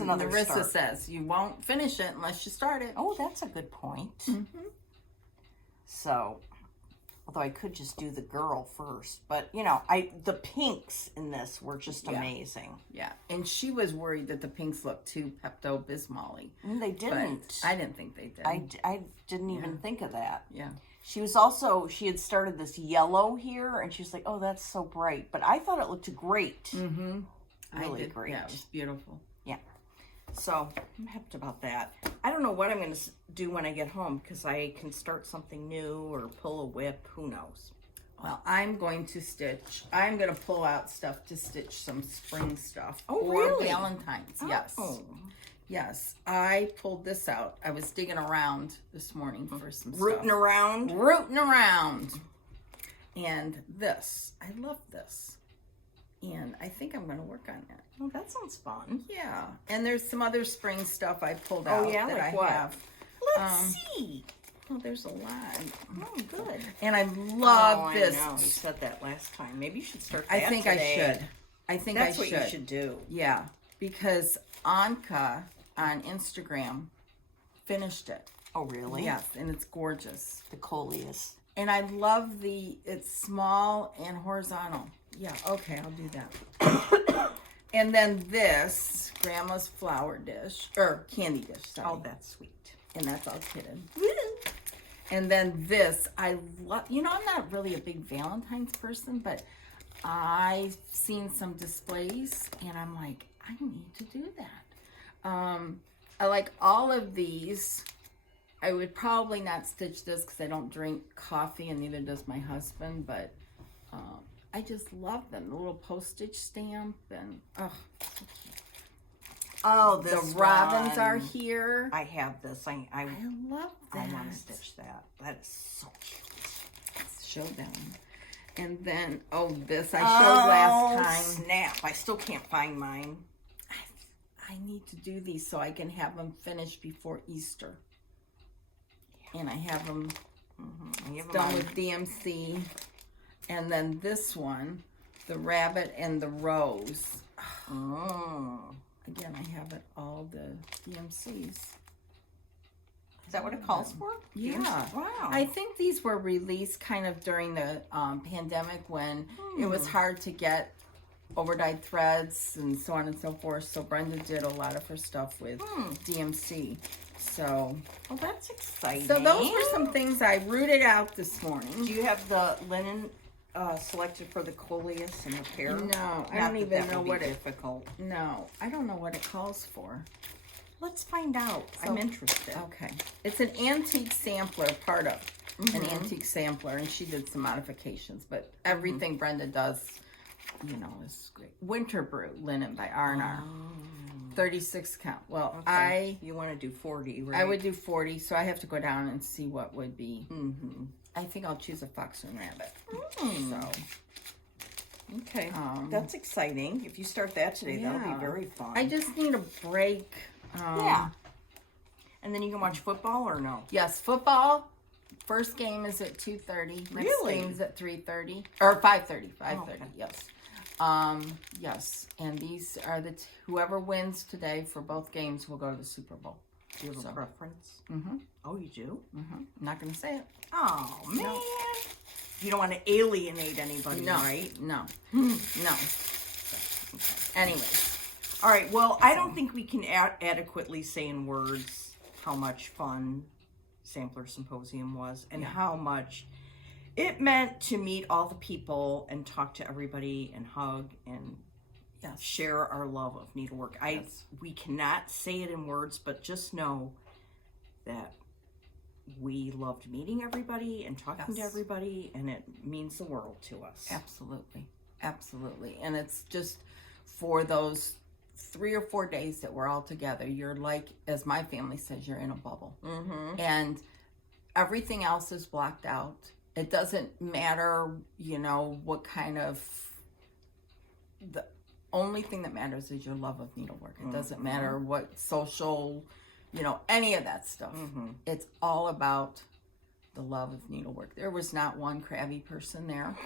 another Larissa start. says, you won't finish it unless you start it. Oh, that's a good point. So, although I could just do the girl first, but, you know, the pinks in this were just amazing. Yeah. And she was worried that the pinks looked too Pepto-Bismol-y. And they didn't. But I didn't think they did. I didn't even think of that. Yeah. She had started this yellow here, and she was like, oh, that's so bright. But I thought it looked great. Mm-hmm. Really great. Yeah, it was beautiful. Yeah. So, I'm happy about that. I don't know what I'm going to do when I get home, because I can start something new or pull a whip. Who knows? Well, I'm going to pull out stuff to stitch some spring stuff. Oh, for really? Valentine's. Yes. Oh. Yes. I pulled this out. I was digging around this morning for some Rooting stuff. around. And this. I love this. And I think I'm going to work on it. Oh, that sounds fun. Yeah. And there's some other spring stuff I pulled out yeah? that Like I what? have. Let's see. Oh, there's a lot. Oh, good. And I love Oh, this. I know. You said that last time. Maybe you should start that I think today. I should. I think That's I what should. you should do. Yeah. Because Anka on Instagram finished it. Oh, really? Yes. And it's gorgeous. The coleus. And I love it's small and horizontal. Yeah, okay, I'll do that. And then this, Grandma's flower dish, or candy dish, sorry. Oh, that's sweet. And that's all kidded. And then this, I love, I'm not really a big Valentine's person, but I've seen some displays, and I'm like, I need to do that. I like all of these. I would probably not stitch this because I don't drink coffee, and neither does my husband, but I just love them. The little postage stamp, and Oh, this the robins one. are here. I have this. I love that. I want to stitch that. That is so cute. Show them. And then, this I showed last time. Snap. I still can't find mine. I need to do these so I can have them finished before Easter. And I have them done with DMC. And then this one, the rabbit and the rose. Oh. Again, I have it all the DMCs. that what it calls for? Yeah. Wow. I think these were released kind of during the pandemic when it was hard to get overdyed threads and so on and so forth. So Brenda did a lot of her stuff with DMC. So, well, that's exciting. So those were some things I rooted out this morning. Do you have the linen selected for the coleus and repair? No, I Not don't that even that know would what be it. difficult. No, I don't know what it calls for. Let's find out. I'm interested. Okay, it's an antique sampler, part of an antique sampler, and she did some modifications. But everything Brenda does, you know, is great. Winter Brew linen by R&R. 36 count. Well, you want to do 40, right? I would do 40, so I have to go down and see what would be. I think I'll choose a fox and rabbit. So, okay, that's exciting. If you start that today, that'll be very fun. I just need a break. Yeah. And then you can watch football or no? Yes, football. First game is at 2:30. Next Really? game is at 3:30 or 5:30. 5:30. Okay. Yes. Yes, and these are the whoever wins today for both games will go to the Super Bowl. Do you have a preference? Oh, you do? I'm not going to say it. Oh, man. You don't want to alienate anybody, right? No. No. Anyways. All right, well, I don't think we can adequately say in words how much fun Sampler Symposium was and how much it meant to meet all the people and talk to everybody and hug and share our love of needlework. We cannot say it in words, but just know that we loved meeting everybody and talking to everybody, and it means the world to us. Absolutely. Absolutely. And it's just for those 3 or 4 days that we're all together, you're like, as my family says, you're in a bubble. And everything else is blocked out. It doesn't matter, you know, what kind of, the only thing that matters is your love of needlework. It doesn't matter what social, you know, any of that stuff. It's all about the love of needlework. There was not one crabby person there.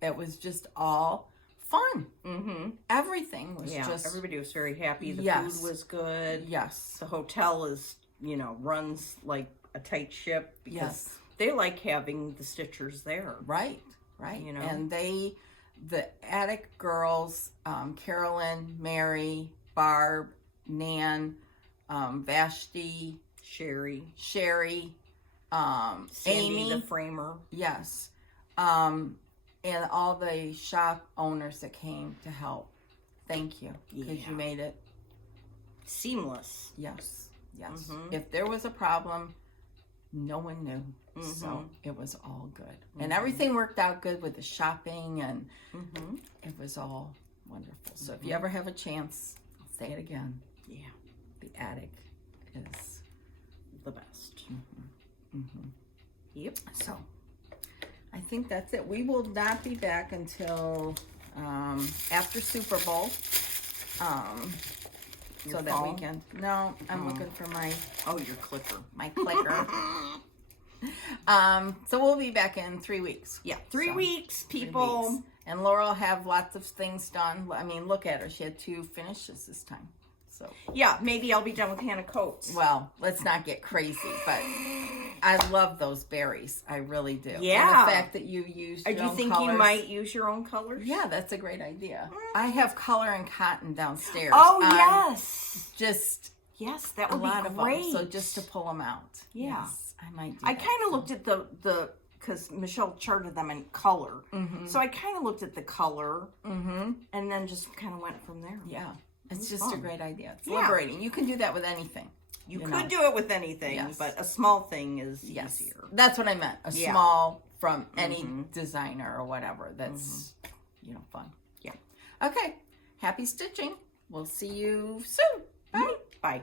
It was just all fun. Everything was just... everybody was very happy. The food was good. Yes. The hotel is, you know, runs like a tight ship because they like having the stitchers there. Right. You know, and the attic girls, Carolyn, Mary, Barb, Nan, Vashti, Sherry, Sandy, Amy, Amy, the framer. Yes. And all the shop owners that came to help. Thank you. Because you made it seamless. Yes. If there was a problem, no one knew. So it was all good. And everything worked out good with the shopping, and it was all wonderful. So if you ever have a chance, I'll say it again. Yeah. The attic is the best. Yep. So I think that's it. We will not be back until after Super Bowl. So that weekend. No, I'm looking for my... Oh, your clicker. My clicker. So we'll be back in 3 weeks. Yeah, 3 weeks, people. 3 weeks. And Laura will have lots of things done. I mean, look at her. She had 2 finishes this time. So yeah, maybe I'll be done with Hannah Coates. Well, let's not get crazy, but I love those berries. I really do. Yeah. And the fact that you used your own colors. Do you think you might use your own colors? Yeah, that's a great idea. I have color and cotton downstairs. Oh, yes. Just that would be great. Of them, so just to pull them out. Yeah. Yes, I might do I kind of looked at the because Michelle charted them in color. So I kind of looked at the color and then just kind of went from there. Yeah. It's just a great idea. It's liberating. You can do that with anything. You could do it with anything, but a small thing is easier. That's what I meant. A small from any designer or whatever. That's, you know, fun. Yeah. Okay. Happy stitching. We'll see you soon. Bye. Bye.